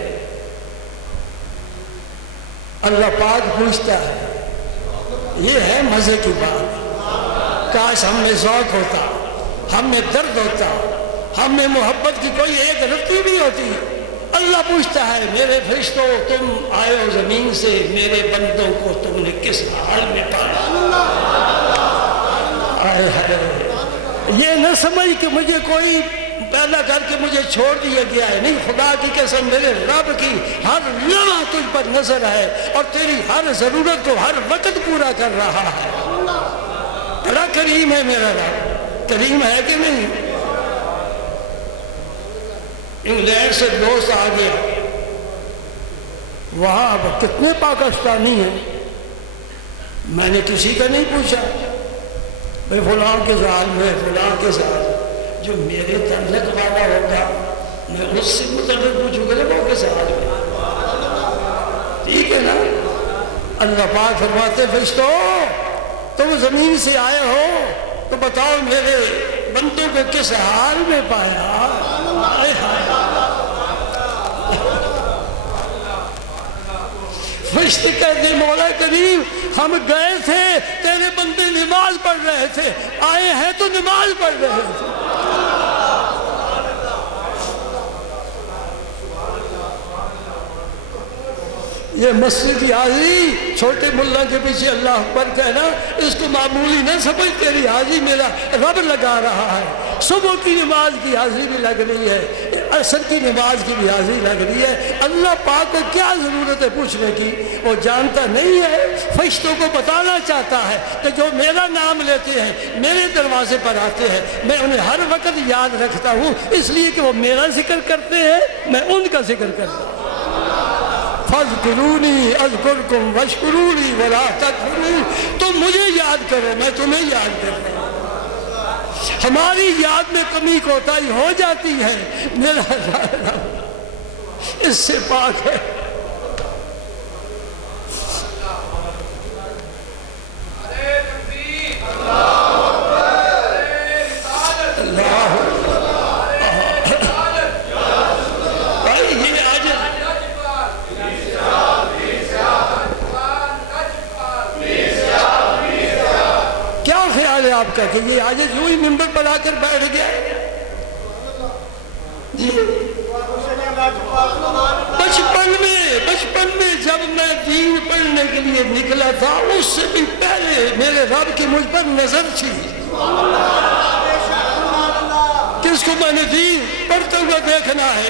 اللہ پاک پوچھتا ہے, یہ ہے مزے کی بات, کاش ہم میں ذوق ہوتا, ہم میں درد ہوتا, ہم میں محبت کی کوئی ایک رتی بھی ہوتی. اللہ پوچھتا ہے میرے فرشتوں تم آئے ہو زمین سے, میرے بندوں کو تم نے کس حال میں پالا. یہ نہ سمجھ کہ مجھے کوئی پیدا کر کے مجھے چھوڑ دیا گیا ہے, نہیں. خدا کی قسم میرے رب کی ہر لمحہ تجھ پر نظر ہے, اور تیری ہر ضرورت کو ہر وقت پورا کر رہا ہے. بڑا کریم ہے میرا رب, کریم ہے کہ نہیں. انگلینڈ سے دوست آ گیا, وہاں اب کتنے پاکستانی ہیں, میں نے کسی کا نہیں پوچھا بھائی فلاں کے ساتھ میں فلاں کے ساتھ. جو میرے تعلق والا ہوگا میں اس سے متعلق پوچھوں گا وہ کے ساتھ میں, ٹھیک ہے نا. اللہ پاک فرماتے فرشتوں تم زمین سے آئے ہو تو بتاؤ میرے بندوں کو کس حال میں پایا. فرشتے کہتے مولا کریم ہم گئے تھے, تیرے بندے نماز پڑھ رہے تھے, آئے ہیں تو نماز پڑھ رہے تھے. یہ مسجد کی حاضری چھوٹے ملا کے پیچھے اللہ اکبر کہنا, اس کو معمولی نہ سمجھ, تیری حاضری میرا رب لگا رہا ہے. صبح کی نماز کی حاضری بھی لگ رہی ہے, عصر کی نماز کی بھی حاضری لگ رہی ہے. اللہ پاک کو کیا ضرورت ہے پوچھنے کی, وہ جانتا نہیں ہے. فرشتوں کو بتانا چاہتا ہے کہ جو میرا نام لیتے ہیں, میرے دروازے پر آتے ہیں, میں انہیں ہر وقت یاد رکھتا ہوں, اس لیے کہ وہ میرا ذکر کرتے ہیں, میں ان کا ذکر کرتا ہوں. فَاذْكُرُونِي أَذْكُرْكُمْ وَاشْكُرُونِي وَلَا تَكْفُرُونِ. تم مجھے یاد کرو, میں تمہیں یاد کرتا ہوں. ہماری یاد میں کمی کوتاہی ہو جاتی ہے, میرا رب اس سے پاک ہے. آپ کا کہ یہ آج یوں ہی منبر پر آ کر بیٹھ گیا. بچپن میں بچپن میں جب میں دین پڑھنے کے لیے نکلا تھا اس سے بھی پہلے میرے رب کی مجھ پر نظر تھی کہ اس کو میں نے دین پڑھتے ہوئے دیکھنا ہے.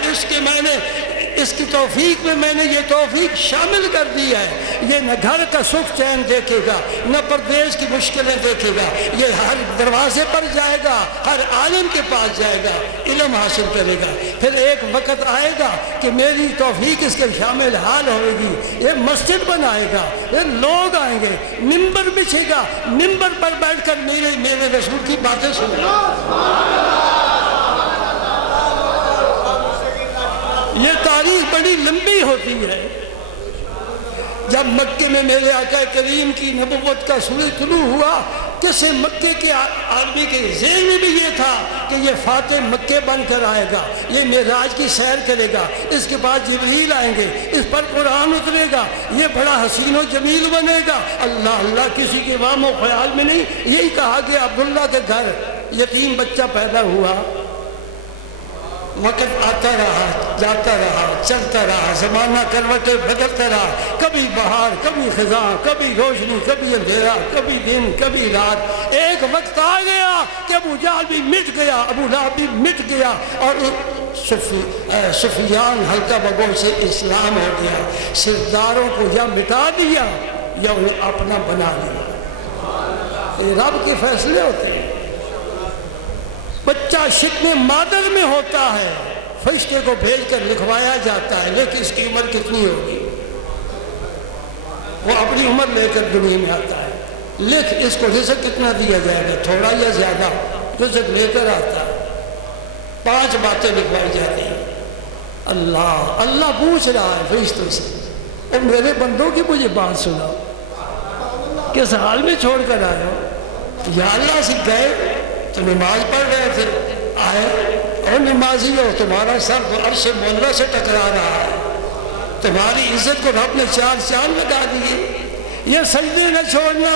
اس کی توفیق میں نے یہ توفیق شامل کر دی ہے. یہ نہ گھر کا سکھ چین دیکھے گا نہ پردیش کی مشکلیں دیکھے گا. یہ ہر دروازے پر جائے گا, ہر عالم کے پاس جائے گا, علم حاصل کرے گا. پھر ایک وقت آئے گا کہ میری توفیق اس کے شامل حال ہوئے گی. یہ مسجد بنائے گا, یہ لوگ آئیں گے, ممبر بچھے گا, ممبر پر بیٹھ کر میرے رسول کی باتیں سنیں گے. یہ تاریخ بڑی لمبی ہوتی ہے. جب مکے میں میرے آقا کریم کی نبوت کا سورج طلوع ہوا, جیسے مکے کے آدمی کے ذہن میں بھی یہ تھا کہ یہ فاتح مکے بن کر آئے گا, یہ معراج کی سیر کرے گا, اس کے بعد جبریل آئیں گے, اس پر قرآن اترے گا, یہ بڑا حسین و جمیل بنے گا. اللہ اللہ کسی کے وہم و خیال میں نہیں. یہی کہا کہ عبداللہ کے گھر یتیم بچہ پیدا ہوا. وقت آتا رہا, جاتا رہا, چلتا رہا, زمانہ کروٹیں بدلتا رہا, کبھی بہار, کبھی خزاں, کبھی روشنی, کبھی اندھیرا, کبھی دن, کبھی رات. ایک وقت آ گیا کہ ابو جہل بھی مٹ گیا, ابو لہب بھی مٹ گیا, اور سفیان حلقہ بگوں سے اسلام ہو گیا. سرداروں کو یا مٹا دیا یا انہیں اپنا بنا لیا. یہ رب کے فیصلے ہوتے ہیں. بچہ شکم مادر میں ہوتا ہے, فرشتے کو بھیج کر لکھوایا جاتا ہے, لیکن اس کی عمر کتنی ہوگی؟ وہ اپنی عمر لے کر دنیا میں آتا ہے. لکھ اس کو رزق کتنا دیا جائے گا, تھوڑا یا زیادہ, رزق لے کر آتا ہے. 5 باتیں لکھوائی جاتی ہیں. اللہ پوچھ رہا ہے فرشتوں سے, اور میرے بندوں کی مجھے بات سناؤ, کس حال میں چھوڑ کر آئے ہو؟ یا اللہ سے گئے تو نماز پڑھ رہے تھے, آئے اور نمازی ہو, تمہارا سر تو عرش مولا سے ٹکرا رہا ہے, تمہاری عزت کو رب نے 4 چاند لگا دیے. یہ سجدے نہ چھوڑنا,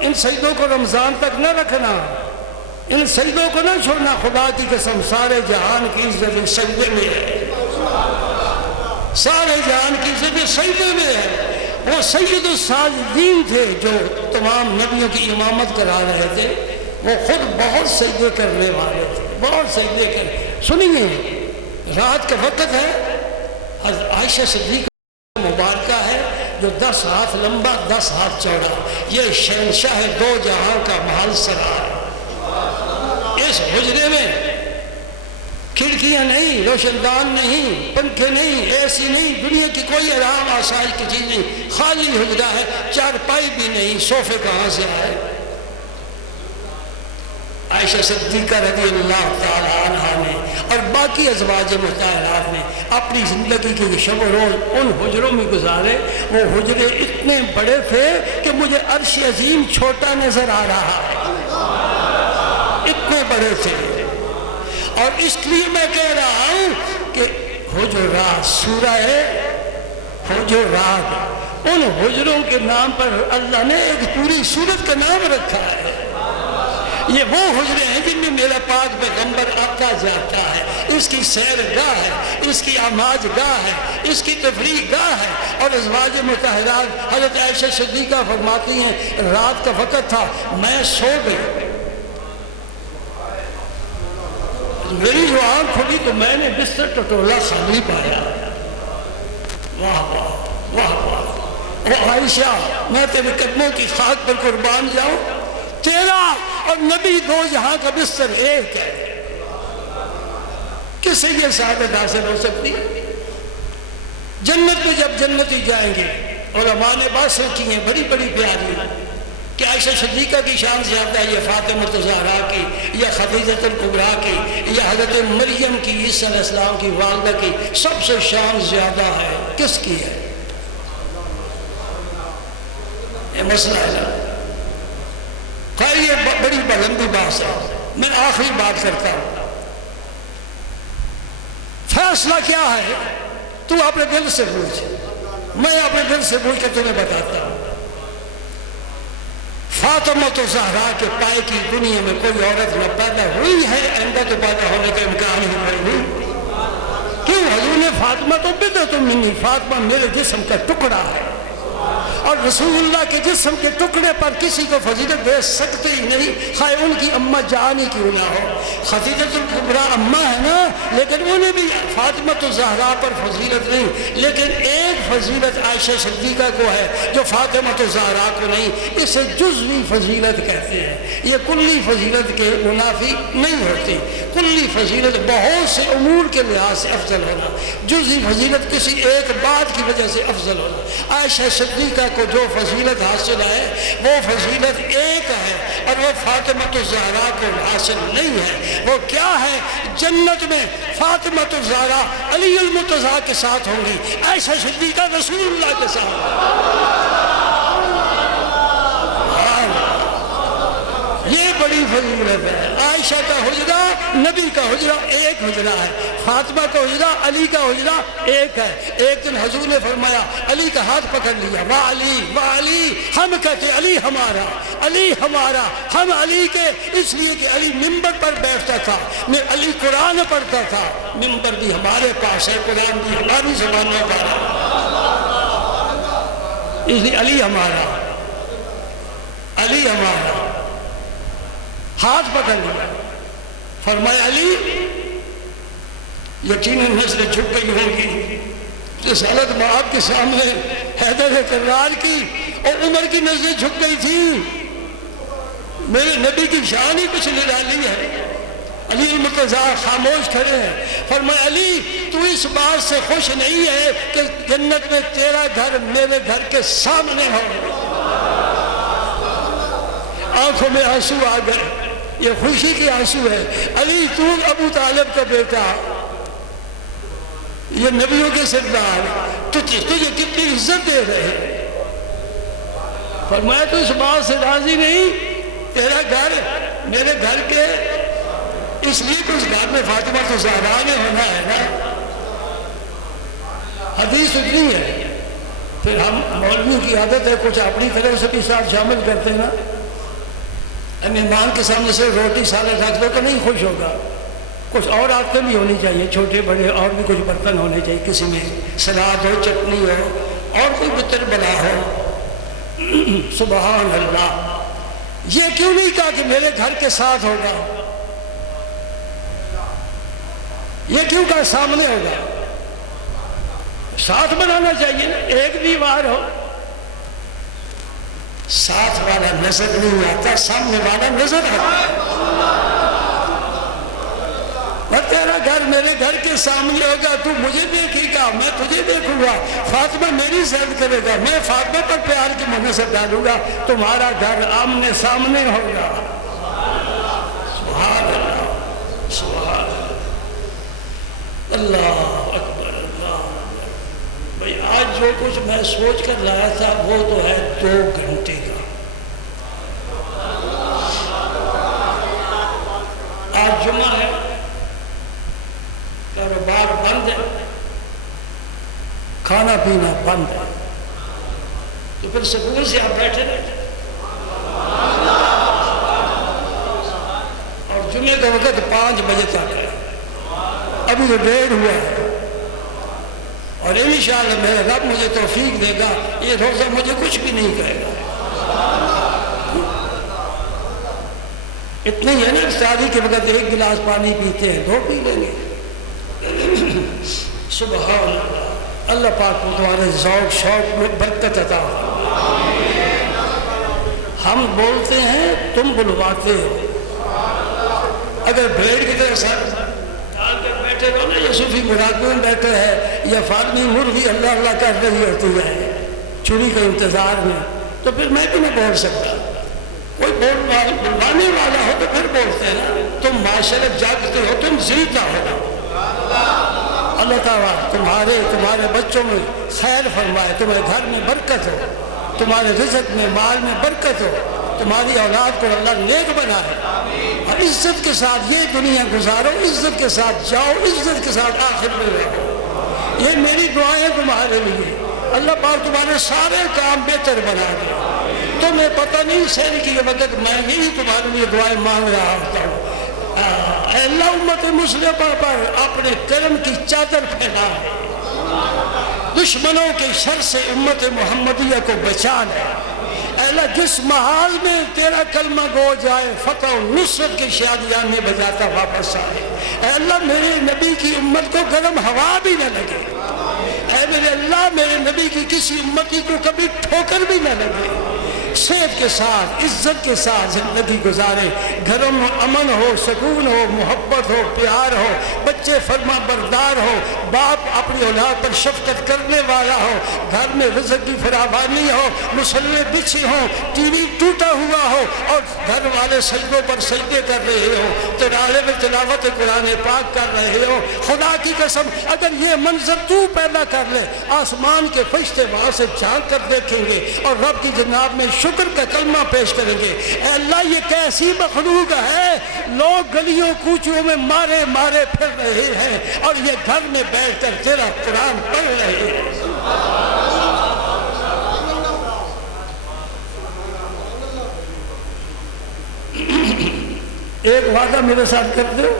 ان سجدوں کو رمضان تک نہ رکھنا, ان سجدوں کو نہ چھوڑنا. خدا کی قسم سارے جہان کی عزت سجدے میں ہے, سارے جہان کی عزت سجدے میں ہے. وہ سید الساجدین تھے جو تمام نبیوں کی امامت کرا رہے تھے. وہ خود بہت سجدے کرنے والے تھے, بہت سجدے کرنے. سنیے, رات کا وقت ہے, حضرت عائشہ صدیقہ مبارکہ ہے جو 10 ہاتھ لمبا 10 ہاتھ چوڑا. یہ شہنشاہ 2 جہاں کا محل سرا. اس حجرے میں کھڑکیاں نہیں, روشن دان نہیں, پنکھے نہیں, اے سی نہیں, دنیا کی کوئی آرام آسائش کی چیز نہیں. خالی حجرہ ہے, چارپائی بھی نہیں, صوفے کہاں سے آئے. عائشہ صدیقہ رضی اللہ تعالی عنہا نے اور باقی ازواج مطہرات نے اپنی زندگی کے شب و روز ان حجروں میں گزارے. وہ حجرے اتنے بڑے تھے کہ مجھے عرش عظیم چھوٹا نظر آ رہا ہے, اتنے بڑے تھے. اور اس لیے میں کہہ رہا ہوں کہ حجرات, سورہ حجرات, ان حجروں کے نام پر اللہ نے ایک پوری سورت کا نام رکھا ہے. یہ وہ حجرے ہیں جن میں میرا پاک پیغمبر آتا جاتا ہے. اس کی سیر گاہ ہے, اس کی آماج گاہ ہے, اس کی تفریح گاہ ہے. اور ازواج مطہرات حضرت عائشہ صدیقہ فرماتی ہیں, رات کا وقت تھا, میں سو گئی, میری جو آنکھ کھلی تو میں نے بستر ٹٹولا خالی پایا. واہ واہ واہ واہ, او عائشہ میں تیرے قدموں کی خاک پر قربان جاؤں, تیرا اور نبی 2 جہاں کا بستر ایک ہے. کس سے یہ سعادت حاصل ہو سکتی ہے؟ جنت میں جب جنتی جائیں گے, علماء نے بات سوچی ہیں بڑی بڑی پیاری, کہ عائشہ صدیقہ کی شان زیادہ ہے یا فاطمہ الزہرا کی یا خدیجہ الکبریٰ کی یا حضرت مریم کی, عیسیٰ علیہ السلام کی والدہ کی, سب سے شان زیادہ ہے. کس کی ہے؟ یہ مسئلہ ہے. خیر یہ بڑی لمبی بات ہے, میں آخری بات کرتا ہوں. فیصلہ کیا ہے تو اپنے دل سے پوچھ, میں اپنے دل سے پوچھ کے تمہیں بتاتا ہوں. فاطمہ الزہرا کے پائے کی دنیا میں کوئی عورت نہ پیدا ہوئی ہے, آئندہ تو پیدا ہونے کا امکان ہی نہیں. کیوں؟ حضور نے فاطمہ تو بدعۃ منی، فاطمہ میرے جسم کا ٹکڑا ہے، اور رسول اللہ کے جسم کے ٹکڑے پر کسی کو فضیلت دے سکتے ہی نہیں، خواہ ان کی اماں جان ہی کیوں نہ ہو۔ خدیجۃ الکبریٰ اماں ہے نا، لیکن انہیں بھی فاطمۃ الزہرا پر فضیلت نہیں، لیکن ایک فضیلت عائشہ صدیقہ کو ہے جو فاطمۃ الزہرا کو نہیں، اسے جزوی فضیلت کہتے ہیں۔ یہ کلی فضیلت کے منافی نہیں ہوتی، کلی فضیلت بہت سے امور کے لحاظ سے افضل ہونا، جزوی فضیلت کسی ایک بات کی وجہ سے افضل ہونا۔ عائشہ صدیقہ کو جو فضیلت حاصل ہے وہ فضیلت ایک ہے، اور وہ فاطمۃ الزہرا کو حاصل نہیں ہے۔ وہ کیا ہے؟ جنت میں فاطمۃ الزہرا علی المرتضیٰ کے ساتھ ہوں گی، عائشہ صدیقہ رسول اللہ کے ساتھ۔ یہ بڑی فضیلت ہے۔ عائشہ کا حجرہ نبی کا حجرہ ایک حجرہ ہے، فاطمہ کا حجرہ علی کا حجرہ ایک ہے۔ ایک دن حضور نے فرمایا، علی کا ہاتھ پکڑ لیا، واہ علی واہ علی، ہم کہتے علی ہمارا، علی ہمارا، ہم علی کے، اس لیے کہ علی منبر پر بیٹھتا تھا، میں علی قرآن پڑھتا تھا، منبر بھی ہمارے پاس ہے، قرآن بھی ہماری زبانوں پر ہے، اس لیے علی ہمارا، علی ہمارا۔ ہاتھ پکڑ لیا، فرمایا علی یقیناً نظریں جھک گئی ہوں گی، جس حالت میں آپ کے سامنے حیدر نے کرار کی اور عمر کی نظریں جھک گئی تھی، میرے نبی کی شان ہی کچھ نرالی ہے۔ علی المرتضیٰ خاموش کھڑے ہیں، فرمایا علی تو اس بات سے خوش نہیں ہے کہ جنت میں تیرا گھر میرے گھر کے سامنے ہو؟ آنکھوں میں آنسو آ گئے، یہ خوشی کے آنسو ہے۔ علی تو ابو طالب کا بیٹا، یہ نبیوں کے سردار، تجھے کتنی عزت دے رہے ہیں۔ فرمایا تو اس بات سے راضی نہیں، تیرا گھر میرے گھر کے، اس لیے تو اس گھر میں فاطمہ تو زہرا نے ہونا ہے نا۔ حدیث اتنی ہے، پھر ہم مولوی کی عادت ہے کچھ اپنی طرف سے بھی ساتھ شامل کرتے ہیں نا۔ مہمان کے سامنے سے روٹی سالن رکھ دو تو نہیں خوش ہوگا، کچھ اور عادتیں بھی ہونی چاہیے، چھوٹے بڑے اور بھی کچھ برتن ہونے چاہیے، کسی میں سلاد ہو، چٹنی ہو، اور کوئی بتر بلا ہو۔ سبحان اللہ، یہ کیوں نہیں کہا کہ میرے گھر کے ساتھ ہوگا؟ یہ کیوں کہا سامنے ہوگا؟ ساتھ بنانا چاہیے نا، ایک دیوار ہو، ساتھ والا نظر نہیں آتا، سامنے والا نظر آتا ہے۔ اور تیرا گھر میرے گھر کے سامنے ہوگا، تو مجھے دیکھے گا، میں تجھے دیکھوں گا، فاطمہ میری سیر کرے گا، میں فاطمہ پر پیار کی منحصر ڈالوں گا، تمہارا گھر آمنے سامنے ہوگا۔ سبحان اللہ، سبحان اللہ، اللہ اکبر، اللہ اکبر۔ بھئی آج جو کچھ میں سوچ کر لایا تھا وہ تو ہے 2 گھنٹے کا۔ آج جمعہ ہے، کاروبار بند ہے، کھانا پینا بند ہے، تو پھر سکون سے آپ بیٹھے رہتے، اور جمعے کا وقت 5 بجے تک ہے، ابھی تو 1:30 ہوا ہے، اور انشاءاللہ میرا رب مجھے توفیق دے گا، یہ روزہ مجھے کچھ بھی نہیں کہے گا۔ اتنا ہی ہے نا، شادی کے وقت 1 گلاس پانی پیتے ہیں، 2 پی لیں گے۔ سبحان اللہ، اللہ پاک کو تمہارے ذوق شوق میں برکت عطا فرمائے۔ ہم بولتے ہیں، تم بلواتے ہو۔ اگر بھیڑ کی طرح سر ڈال کر بیٹھے ہو نا، یا صوفی مراقبے میں بیٹھے ہے، یا فاطمی مرغی اللہ اللہ کر رہی ہوتی ہے چوری کے انتظار میں، تو پھر میں بھی نہیں بول سکتا۔ کوئی بلوانے والا ہو تو پھر بولتے ہیں نا، تم معاشرت جاگتے ہو، تم زندہ ہو۔ اللہ تعالیٰ تمہارے بچوں میں خیر فرمائے، تمہارے گھر میں برکت ہو، تمہارے رزق میں مال میں برکت ہو، تمہاری اولاد کو اللہ نیک بنائے، اور عزت کے ساتھ یہ دنیا گزارو، عزت کے ساتھ جاؤ، عزت کے ساتھ آخر میں رہو۔ یہ میری دعائیں تمہارے لیے، اللہ پاک تمہارے سارے کام بہتر بنا دے۔ تمہیں پتہ نہیں سیر کی وقت میں یہی تمہارے لیے دعائیں مانگ رہا ہوتا ہوں، اے اللہ امت مسلمہ پر اپنے کرم کی چادر پھیلا، دشمنوں کے شر سے امت محمدیہ کو بچا لے۔ اے اللہ جس محال میں تیرا کلمہ گو جائے، فتح و نصرت کے شادیانے بجاتا واپس آئے۔ اے اللہ میرے نبی کی امت کو گرم ہوا بھی نہ لگے، اے میرے اللہ میرے نبی کی کسی امتی کو کبھی ٹھوکر بھی نہ لگے، صحت کے ساتھ عزت کے ساتھ زندگی گزارے، گھروں میں امن ہو، سکون ہو، محبت ہو، پیار ہو، بچے فرما بردار ہو، باپ اپنی اولاد پر شفقت کرنے والا ہو، گھر میں رزق کی فراوانی ہو، مسلے بچھے ہوں، ٹی وی ٹوٹا ہوا ہو اور گھر والے سجدوں پر سجدے کر رہے ہو، تراڑے میں تلاوت قرآن پاک کر رہے ہو۔ خدا کی قسم اگر یہ منظر تو پیدا کر لے، آسمان کے فرشتے وہاں سے جھانک کر دیکھیں گے اور رب کی جناب میں شکر کا کلمہ پیش کریں گے۔ اے اللہ یہ کیسی مخلوق ہے، لوگ گلیوں کوچوں میں مارے مارے پھر رہے ہیں اور یہ گھر میں بیٹھ کر تیرا قرآن پڑھ رہے ہیں۔ ایک وعدہ میرے ساتھ کر دو،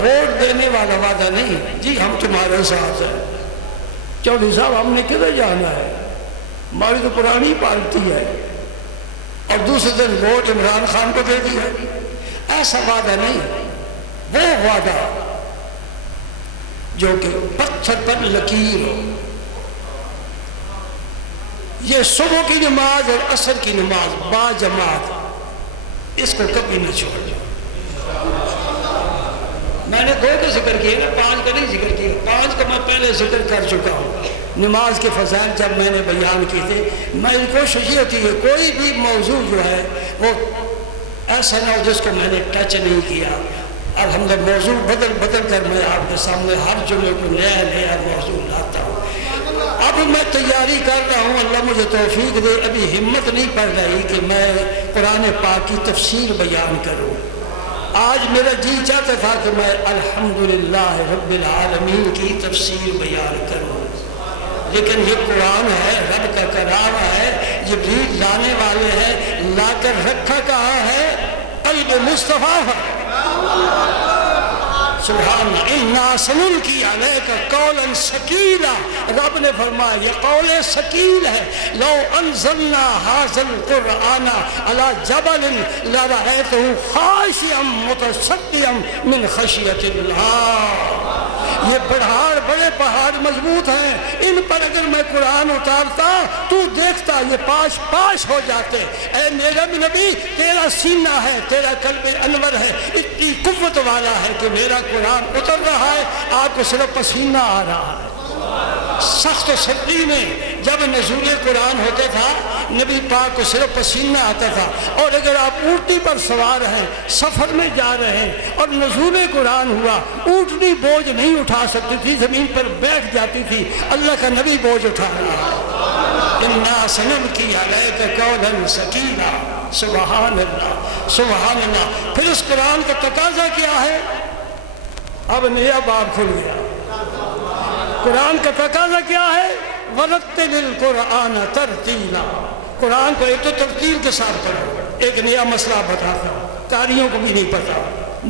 ووٹ دینے والا وعدہ نہیں، جی ہم تمہارے ساتھ ہیں، چودھری صاحب ہم نے کدھر جانا ہے، ہماری تو پرانی پارٹی ہے، اور دوسرے دن ووٹ عمران خان کو دے دیا۔ ایسا وعدہ نہیں، وہ وعدہ جو کہ پتھر پر لکیر ہو۔ یہ صبح کی نماز اور عصر کی نماز با جماعت، اس کو کبھی نہ چھوڑ۔ میں نے 2 کا ذکر کیا نا، 5 کا نہیں ذکر کیا، 5 کا میں پہلے ذکر کر چکا ہوں۔ نماز کے فضائل جب میں نے بیان کی تھے، میری کوشش یہ ہوتی ہے کوئی بھی موضوع جو ہے وہ ایسا نہ ہو جس کو میں نے ٹچ نہیں کیا۔ الحمدللہ موضوع بدل بدل کر میں آپ کے سامنے ہر جمعے کو نیا نیا موضوع لاتا ہوں۔ اب میں تیاری کر رہا ہوں، اللہ مجھے توفیق دے، ابھی ہمت نہیں پڑ رہی کہ میں قرآن پاک کی تفسیر بیان کروں۔ آج میرا جی چاہتا تھا کہ میں الحمدللہ رب العالمین کی تفسیر بیان کروں، لیکن یہ قرآن ہے، رب کا کلام ہے، جبریل لانے والے ہیں، لا کر رکھا کہاں ہے؟ قلب مصطفیٰ ہے۔ سبحان اللہ، اِنَّا سَنُلْقِي عَلَيْكَ قَوْلًا ثَقِيلًا، رب نے فرمایا یہ قول ثقیل ہے۔ لو انزلنا هذا القرآن على جبل لرأيته خاشعا متصدعا من خشية الله۔ یہ پہاڑ بڑے پہاڑ مضبوط ہیں، ان پر اگر میں قرآن اتارتا تو دیکھتا یہ پاش پاش ہو جاتے۔ اے میرا نبی تیرا سینہ ہے، تیرا قلب انور ہے، اتنی قوت والا ہے کہ میرا قرآن اتر رہا ہے، آپ کو صرف پسینہ آ رہا ہے۔ سخت سردی میں جب نزول قرآن ہوتا تھا، نبی پاک کو صرف پسینہ آتا تھا، اور اگر آپ اونٹنی پر سوار ہیں، سفر میں جا رہے ہیں اور نزول قرآن ہوا، اونٹنی بوجھ نہیں اٹھا سکتی تھی، زمین پر بیٹھ جاتی تھی، اللہ کا نبی بوجھ اٹھا رہا ہے۔ اِنَّا سَنُلْقِي عَلَيْكَ قَوْلًا ثَقِيلًا۔ سبحان اللہ سبحان اللہ۔ پھر اس قرآن کا تقاضا کیا ہے؟ اب نیا باب کھل گیا۔ قرآن کا تقاضا کیا ہے؟ وَرَتِّلِ الْقُرْآنَ تَرْتِيلًا۔ قرآن کو ایک تو ترتیل کے ساتھ پڑھو۔ ایک نیا مسئلہ بتاتا ہوں، قاریوں کو بھی نہیں پتا،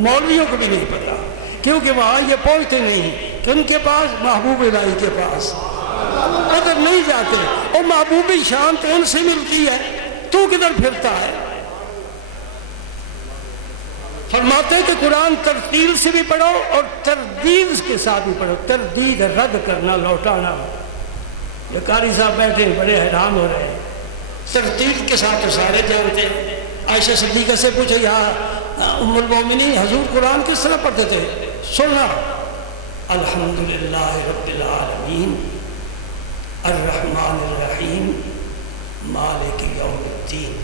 مولویوں کو بھی نہیں پتا، کیونکہ وہاں یہ پہنچتے نہیں کہ ان کے پاس محبوب الہی کے پاس ادھر نہیں جاتے، اور محبوبی شان تو ان سے ملتی ہے، تو کدھر پھرتا ہے؟ فرماتے ہیں کہ قرآن ترتیل سے بھی پڑھو اور تردید کے ساتھ بھی پڑھو۔ تردید رد کرنا، لوٹانا۔ یہ قاری صاحب بیٹھے بڑے حیران ہو رہے ہیں، ترتیل کے ساتھ تو سارے جانتے ہیں۔ عائشہ صدیقہ سے پوچھا یا ام المومنین حضور قرآن کس طرح پڑھتے تھے؟ سننا، الحمدللہ رب العالمین الرحمن الرحیم مالک یوم الدین۔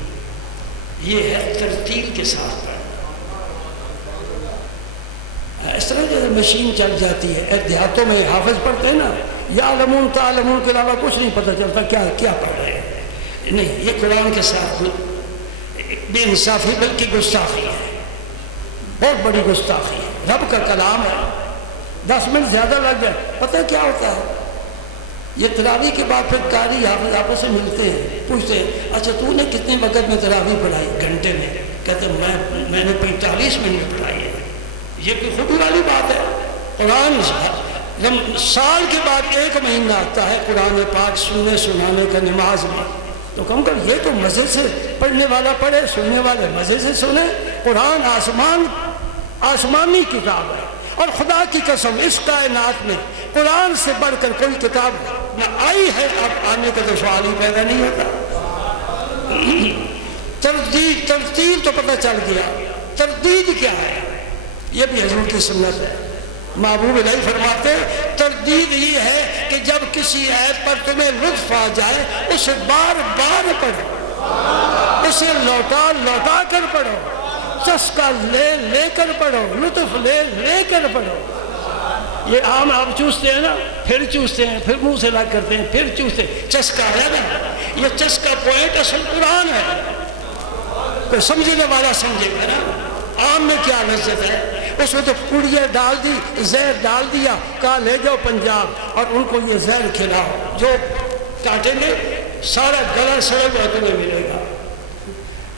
یہ ہے ترتیل کے ساتھ پڑھنا۔ اس طرح جیسے مشین چل جاتی ہے، دیہاتوں میں حافظ پڑھتے ہیں نا، یا علمون تعلمون کے علاوہ کچھ نہیں پتہ چلتا کیا پڑھ رہے ہیں۔ نہیں، یہ قرآن کے ساتھ بے انصافی بلکہ گستاخی ہے، بہت بڑی گستاخی ہے۔ رب کا کلام ہے، 10 منٹ زیادہ لگ جائے، پتہ کیا ہوتا ہے؟ یہ تراویح کے بعد پھر قاری حافظ آپس میں ملتے ہیں، پوچھتے ہیں اچھا تو نے کتنے وقت میں تراویح پڑھائی؟ گھنٹے میں. کہتے ہیں میں نے 45 منٹ پڑھائی ہے. یہ کوئی خود والی بات ہے؟ قرآن سال کے بعد 1 مہینہ آتا ہے قرآن پاک سننے سنانے کا نماز میں، تو کم کر یہ تو مزے سے پڑھنے والا پڑھے، سننے والے مزے سے سنے. قرآن آسمانی کتاب ہے، اور خدا کی قسم اس کائنات میں قرآن سے بڑھ کر کوئی کتاب نہ آئی ہے، اب آنے کا تو سوال ہی پیدا نہیں ہوتا. ترتیب تو پتہ چل گیا، تردید کیا ہے؟ یہ بھی حضور کی سنت ہے. محبوب الہی فرماتے تردید یہ ہے کہ جب کسی آیت پر تمہیں لطف آ جائے اسے بار بار پڑھو، اسے لوٹا لوٹا کر پڑھو، چسکا لے کر پڑھو، لطف لے کر پڑھو. یہ عام آپ چوستے ہیں نا، پھر چوستے ہیں، پھر منہ سے لا کرتے ہیں، پھر چوستے ہیں، چسکا ہے نا. یہ چسکا پوائنٹ اصل قرآن ہے. کوئی سمجھنے والا سمجھے گا نا. عام میں کیا لذت ہے؟ اس میں تو پڑیاں ڈال دی، زہر ڈال دیا، کہا لے جاؤ پنجاب اور ان کو یہ زہر کھلاؤ، جو کاٹیں گے سارا گلا سڑے ہوا تمہیں ملے گا.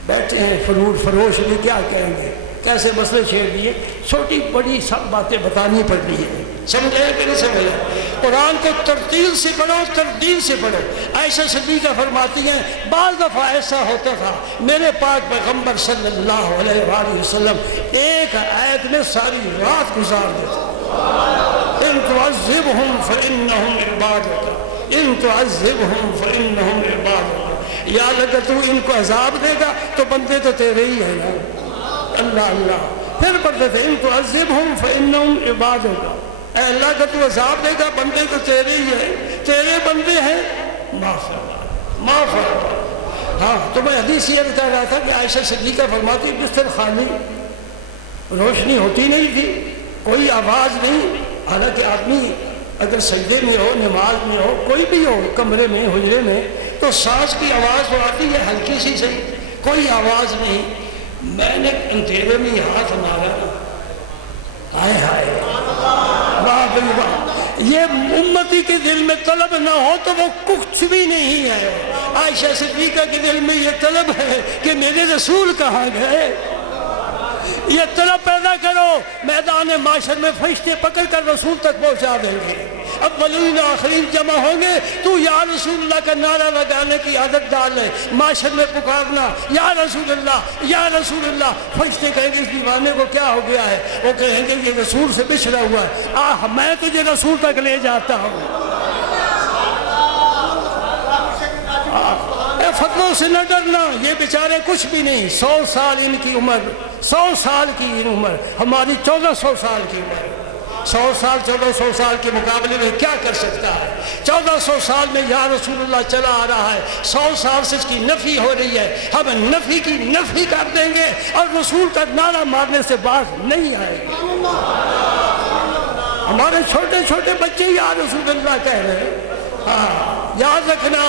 بیٹھے ہیں فروٹ فروش بھی کیا کہیں گے، کیسے مسئلے چھیڑ دیے، چھوٹی بڑی سب باتیں بتانی پڑ رہی ہیں. سمجھے کہ نہیں سمجھے؟ قرآن کو ترتیل سے پڑھو، تردید سے پڑھو. عائشہ صدیقہ فرماتی ہیں بعض دفعہ ایسا ہوتا تھا میرے پاک پیغمبر صلی اللہ علیہ وآلہ وسلم ایک آیت میں ساری رات گزار دیتے. ان تعذبہم فإنہم عبادک، ان تعذبہم فإنہم عبادک. یا اگر تو ان کو عذاب دے گا تو بندے تو تیرے ہی ہیں نا. اللہ اللہ. پھر پڑھتے تھے ان تعذبہم فإنہم عبادک، اے اللہ کا تو عذاب دے گا بندے تو تیرے ہی ہیں، تیرے بندے ہیں، معاف معاف. ہاں تو میں حدیث یہ بتا رہا تھا کہ عائشہ صدیقہ فرماتی بستر خالی، روشنی ہوتی نہیں تھی، کوئی آواز نہیں. حالانکہ آدمی اگر سجدے میں ہو، نماز میں ہو، کوئی بھی ہو، کمرے میں حجرے میں، تو سانس کی آواز تو آتی ہے ہلکی سی صحیح، کوئی آواز نہیں. میں نے اندھیرے میں ہاتھ مارا، ہائے ہائے واہ بھائی واہ. یہ امتی کے دل میں طلب نہ ہو تو وہ کچھ بھی نہیں ہے. عائشہ صدیقہ کے دل میں یہ طلب ہے کہ میرے رسول کہاں گئے. یہ طلب پیدا کرو، میدان معاشر میں فرشتے پکڑ کر رسول تک پہنچا دیں گے. اولین آخرین جمع ہوں گے، تو یا رسول اللہ کا نعرہ لگانے کی عادت ڈال لے، معاشر میں پکارنا یا رسول اللہ یا رسول اللہ. فرشتے کہیں گے اس دیوانے کو کیا ہو گیا ہے؟ وہ کہیں گے یہ رسول سے بچھڑا ہوا ہے، آہ میں تجھے رسول تک لے جاتا ہوں. فتنوں سے نہ ڈرنا، یہ بیچارے کچھ بھی نہیں. 100 سال ان کی عمر، 100 سال کی ان عمر، ہماری 1400 سال کی عمر. 100 سال 1400 سال کے مقابلے میں کیا کر سکتا ہے؟ 1400 سال میں یا رسول اللہ چلا آ رہا ہے، 100 سال سے اس کی نفی ہو رہی ہے. ہم نفی کی نفی کر دیں گے اور رسول کا نعرہ مارنے سے باز نہیں آئے گا. ہمارے چھوٹے چھوٹے بچے یا رسول اللہ کہہ رہے ہیں. ہاں یاد رکھنا،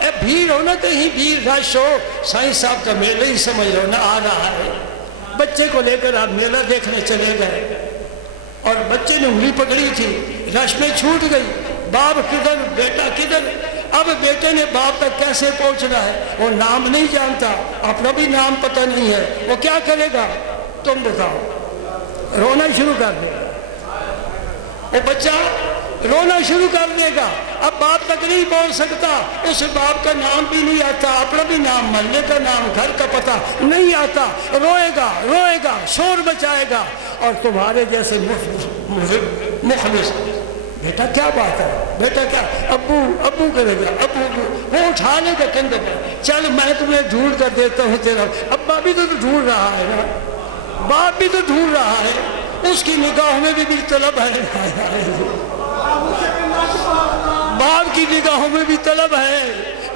اے بھیڑ ہو نا کہیں، بھیڑ رش ہو، سائنس صاحب کا میلہ ہی سمجھ لو نا آ رہا ہے. بچے کو لے کر آپ میلہ دیکھنے چلے گئے اور بچے نے انگلی پکڑی تھی، رش میں چھوٹ گئی. باپ کدھر، بیٹا کدھر؟ اب بیٹے نے باپ تک کیسے پہنچنا ہے؟ وہ نام نہیں جانتا، اپنا بھی نام پتہ نہیں ہے، وہ کیا کرے گا؟ تم بتاؤ. رونا شروع کر دے گا وہ بچہ، رونا شروع کر دے گا. اب باپ تک نہیں پہنچ سکتا، اس باپ کا نام بھی نہیں آتا، اپنا بھی نام، محلے کا نام، گھر کا پتہ نہیں آتا. روئے گا، شور مچائے گا. اور تمہارے جیسے مخلص، بیٹا کیا بات ہے، بیٹا کیا، ابو کرے گا، ابو وہ اٹھا لے گا کندھے پر، چل میں تمہیں ڈھونڈ کر دیتا ہوں تیرا. ابا بھی تو ڈھونڈ رہا ہے نا، باپ بھی تو ڈھونڈ رہا ہے، اس کی نگاہوں میں بھی طلب ہے. باپ کی نگاہوں میں بھی طلب ہے.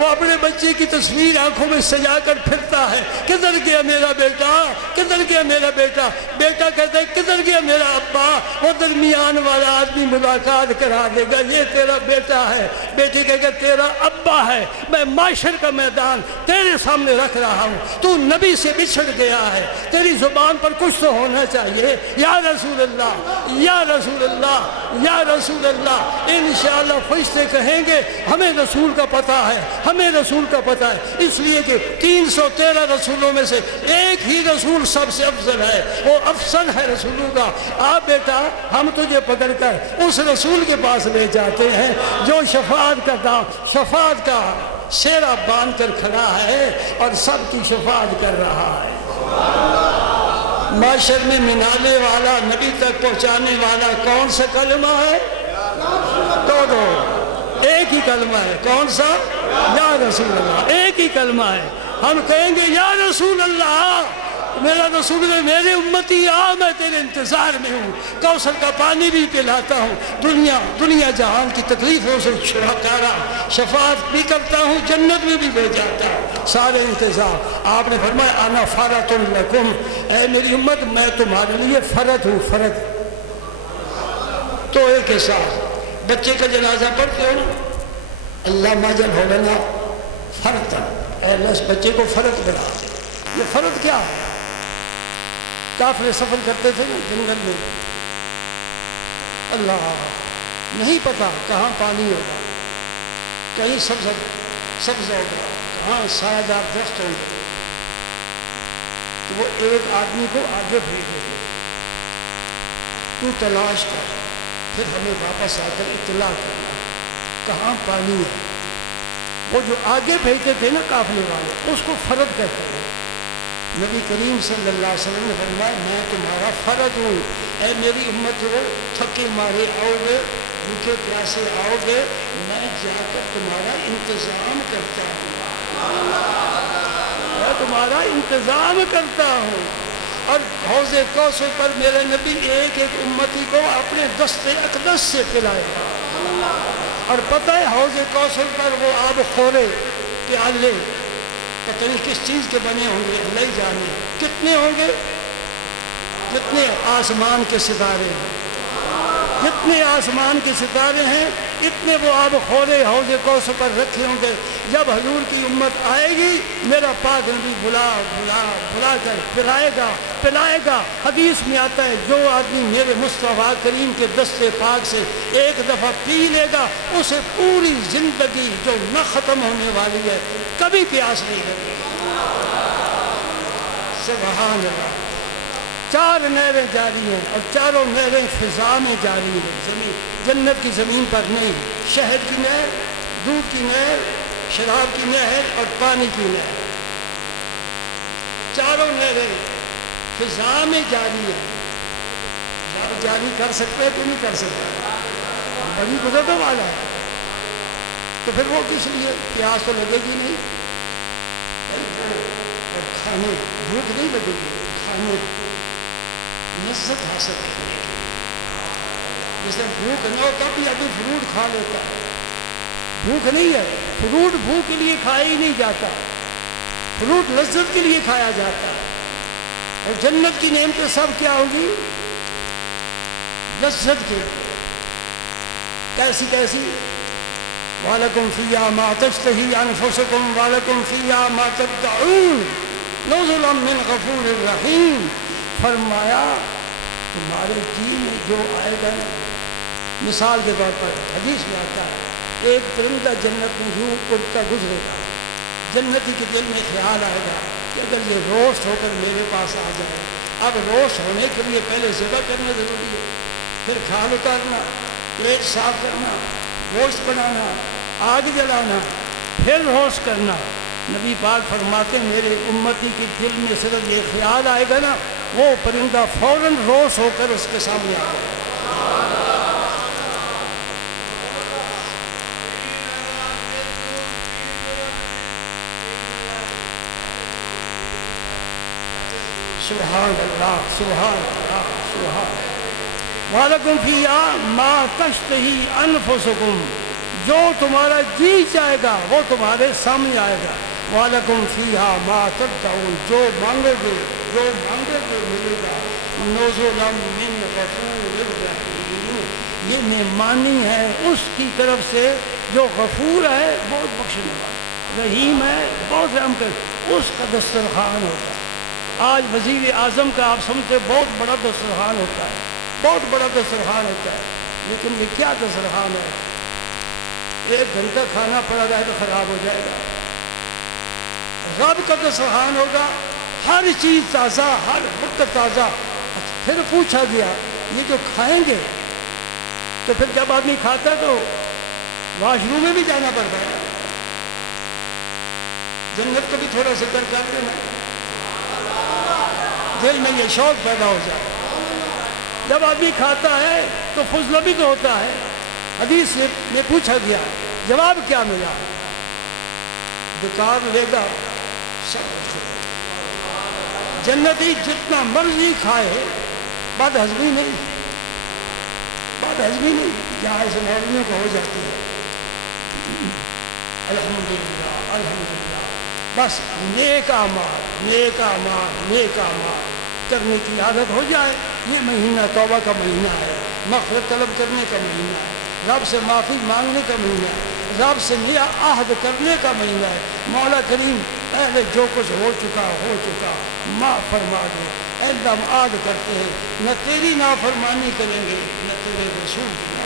وہ اپنے بچے کی تصویر آنکھوں میں سجا کر پھرتا ہے، کدھر گیا میرا بیٹا، کدھر گیا میرا بیٹا. بیٹا کہتا ہے کدھر گیا میرا ابا. وہ درمیان والا آدمی ملاقات کرا دے گا، یہ تیرا بیٹا ہے. بیٹی کہے گا تیرا ابا ہے. میں معاشر کا میدان تیرے سامنے رکھ رہا ہوں، تو نبی سے بچھڑ گیا ہے، تیری زبان پر کچھ تو ہونا چاہیے. یا رسول اللہ یا رسول اللہ یا رسول اللہ، انشاءاللہ فرشتے کہیں گے ہمیں رسول کا پتہ ہے، ہمیں رسول کا پتہ ہے، اس لیے کہ 313 رسولوں میں سے ایک ہی رسول سب سے افضل ہے، وہ افضل ہے رسولوں کا۔ آپ بیٹا ہم تجھے پکڑ کر اس رسول کے پاس لے جاتے ہیں جو شفاعت کا سیرا باندھ کر کھڑا ہے اور سب کی شفاعت کر رہا ہے۔ معاشر میں منانے والا، نبی تک پہنچانے والا کون سا کلمہ ہے؟ دو ایک ہی کلمہ ہے۔ کون سا؟ یا رسول اللہ، ایک ہی کلمہ ہے۔ ہم کہیں گے یا رسول اللہ، میرا رسول نے میرے امتی آ، میں تیرے انتظار میں ہوں، کوثر کا پانی بھی پلاتا ہوں، دنیا جہان کی تکلیفوں سے چھٹکارا، شفاعت بھی کرتا ہوں، جنت میں بھی لے جاتا ہوں، سارے انتظار۔ آپ نے فرمایا انا فرۃ لکم، اے میری امت میں تمہارے لیے فرد ہوں، فرد۔ تو ایک کے ساتھ بچے کا جنازہ پڑھتے ہو نا، اللہ ماجل ہو لنا فرد، اے اللہ اس بچے کو فرد بنا دے۔ یہ فرد کیا ہے؟ کافر سفر کرتے تھے نا جنگل میں، اللہ نہیں پتا کہاں پانی ہوگا، کہیں سبز ہوگا، کہاں سایہ دار درخت ہوں گے، تو وہ ایک آدمی کو آگے بھیجے گے، تو تلاش کر، پھر ہمیں واپس آ کر اطلاع کرنا کہاں پانی ہے۔ وہ جو آگے بھیجتے تھے نا قافلے والے، اس کو فرد کہتے ہیں۔ نبی کریم صلی اللہ علیہ وسلم نے فرمایا میں تمہارا فرد ہوں، اے میری امت ہو، تھکے مارے آؤ گے، بھوکے پیاسے آؤ گے، میں جا کر تمہارا انتظام کرتا ہوں، میں تمہارا انتظام کرتا ہوں۔ اور حوض کوثر پر میرے نبی ایک ایک امتی کو اپنے دست اقدس سے پلائے گا، اور پتہ ہے حوض کوثر پر وہ آب خورے پیالے پتہ نہیں کس چیز کے بنے ہوں گے، نہیں جانے کتنے ہوں گے، جتنے آسمان کے ستارے ہیں، جتنے آسمان کے ستارے ہیں اتنے وہ آب خورے حوض کوثر پر رکھے ہوں گے۔ جب حضور کی امت آئے گی میرا پاک نبی بلا کر پلائے گا۔ حدیث میں آتا ہے جو آدمی میرے مصطفیٰ کریم کے دست پاک سے ایک دفعہ پی لے گا اسے پوری زندگی جو نہ ختم ہونے والی ہے کبھی پیاس نہیں لگے گی۔ سبحان اللہ۔ 4 نہریں جاری ہیں اور چاروں نہریں فضا میں جاری ہیں، جنت کی زمین پر نہیں۔ شہد کی نہر، دودھ کی نہر، شراب کی نہر اور پانی کی نہر، چاروں نہریں فضا میں جاری ہیں۔ جاری کر سکتے ہیں تو نہیں کر سکتے، بڑی قدرت والا ہے، تو پھر وہ کس لیے؟ پیاس تو لگے گی نہیں، اور کھانے بھوک نہیں لگے گی، کھانے لذت حاصل کرنے کی۔ جس نے بھوک نہ ہوتا بھی ابھی فروٹ کھا لیتا ہے، بھوک نہیں ہے، فروٹ بھوک کے لیے کھایا ہی نہیں جاتا، فروٹ لذت کے لیے کھایا جاتا ہے۔ اور جنت کی نعمتیں سب کیا ہوگی؟ لذت کے لیے۔ کیسی کیسی؟ وَلَكُمْ فِيهَا مَا تَشْتَهِي أَنفُسُكُمْ وَلَكُمْ فِيهَا مَا تَدَّعُونَ نُزُلًا مِّنْ غَفُورٍ رَحِيمٍ۔ فرمایا تمہارے جی میں جو آئے گا، مثال کے طور پر حدیث میں آتا ہے ایک پرندہ جنت میں یوں اڑتا گزرے گا، جنتی کے دل میں خیال آئے گا کہ اگر یہ روسٹ ہو کر میرے پاس آ جائے۔ اب روسٹ ہونے کے لیے پہلے ذبح کرنا ضروری ہے، پھر کھال اتارنا، پیٹ صاف کرنا، گوشت بنانا، آگ جلانا، پھر روسٹ کرنا۔ نبی پاک فرماتے میرے امتی کے دل میں صرف یہ خیال آئے گا نا، وہ پرندہ فوراً روسٹ ہو کر اس کے سامنے آ جائے گا۔ سبحان اللہ، سبحان اللہ، سبحان اللہ۔ وَلَكُمْ فِيهَا مَا تَشْتَهِي أَنفُسُكُمْ، جو تمہارا جی چاہے گا وہ تمہارے سامنے آئے گا۔ وَلَكُمْ فِيهَا مَا تَدَّعُونَ، جو مانگو گے ملے گا۔ نُزُلًا مِّن غَفُورٍ رَحِيمٍ، یہ مہمانی ہے اس کی طرف سے جو غفور ہے، بہت بخشنے والا، رحیم ہے، بہت رحم کر، اس کا دسترخوان ہوتا ہے۔ آج وزیر اعظم کا آپ سمجھتے بہت بڑا دسترخوان ہوتا ہے، بہت بڑا دسترخوان ہوتا ہے، لیکن یہ کیا دسترخوان ہے، 1 گھنٹہ کھانا پڑا رہا ہے تو خراب ہو جائے گا۔ رب کا دسترخوان ہوگا، ہر چیز تازہ، ہر وقت تازہ۔ پھر پوچھا گیا یہ جو کھائیں گے تو پھر جب آدمی کھاتا ہے تو واش روم میں بھی جانا پڑتا ہے۔ جنت کا بھی تھوڑا ذکر کر دینا، دل میں یہ شوق پیدا ہو جائے۔ جب آدمی کھاتا ہے تو فضلبی تو ہوتا ہے۔ حدیث میں پوچھا گیا، جواب کیا ملا؟ بیکار لے گا سب کچھ ہو۔ جنتی جتنا مرضی کھائے بد ہضمی نہیں، بد ہضمی نہیں، جہاں ایسے مولویوں کو ہو جاتی ہے۔ الحمدللہ الحمدللہ، بس نیک اعمال نیک اعمال نیک اعمال کرنے کی عادت ہو جائے۔ یہ مہینہ توبہ کا مہینہ ہے، مغفرت طلب کرنے کا مہینہ ہے، رب سے معافی مانگنے کا مہینہ ہے، رب سے نیا عہد کرنے کا مہینہ ہے۔ مولا کریم پہلے جو کچھ ہو چکا معاف فرما دے۔ اے ہم عہد کرتے ہیں نہ تیری نافرمانی کریں گے نہ تیرے رسول کی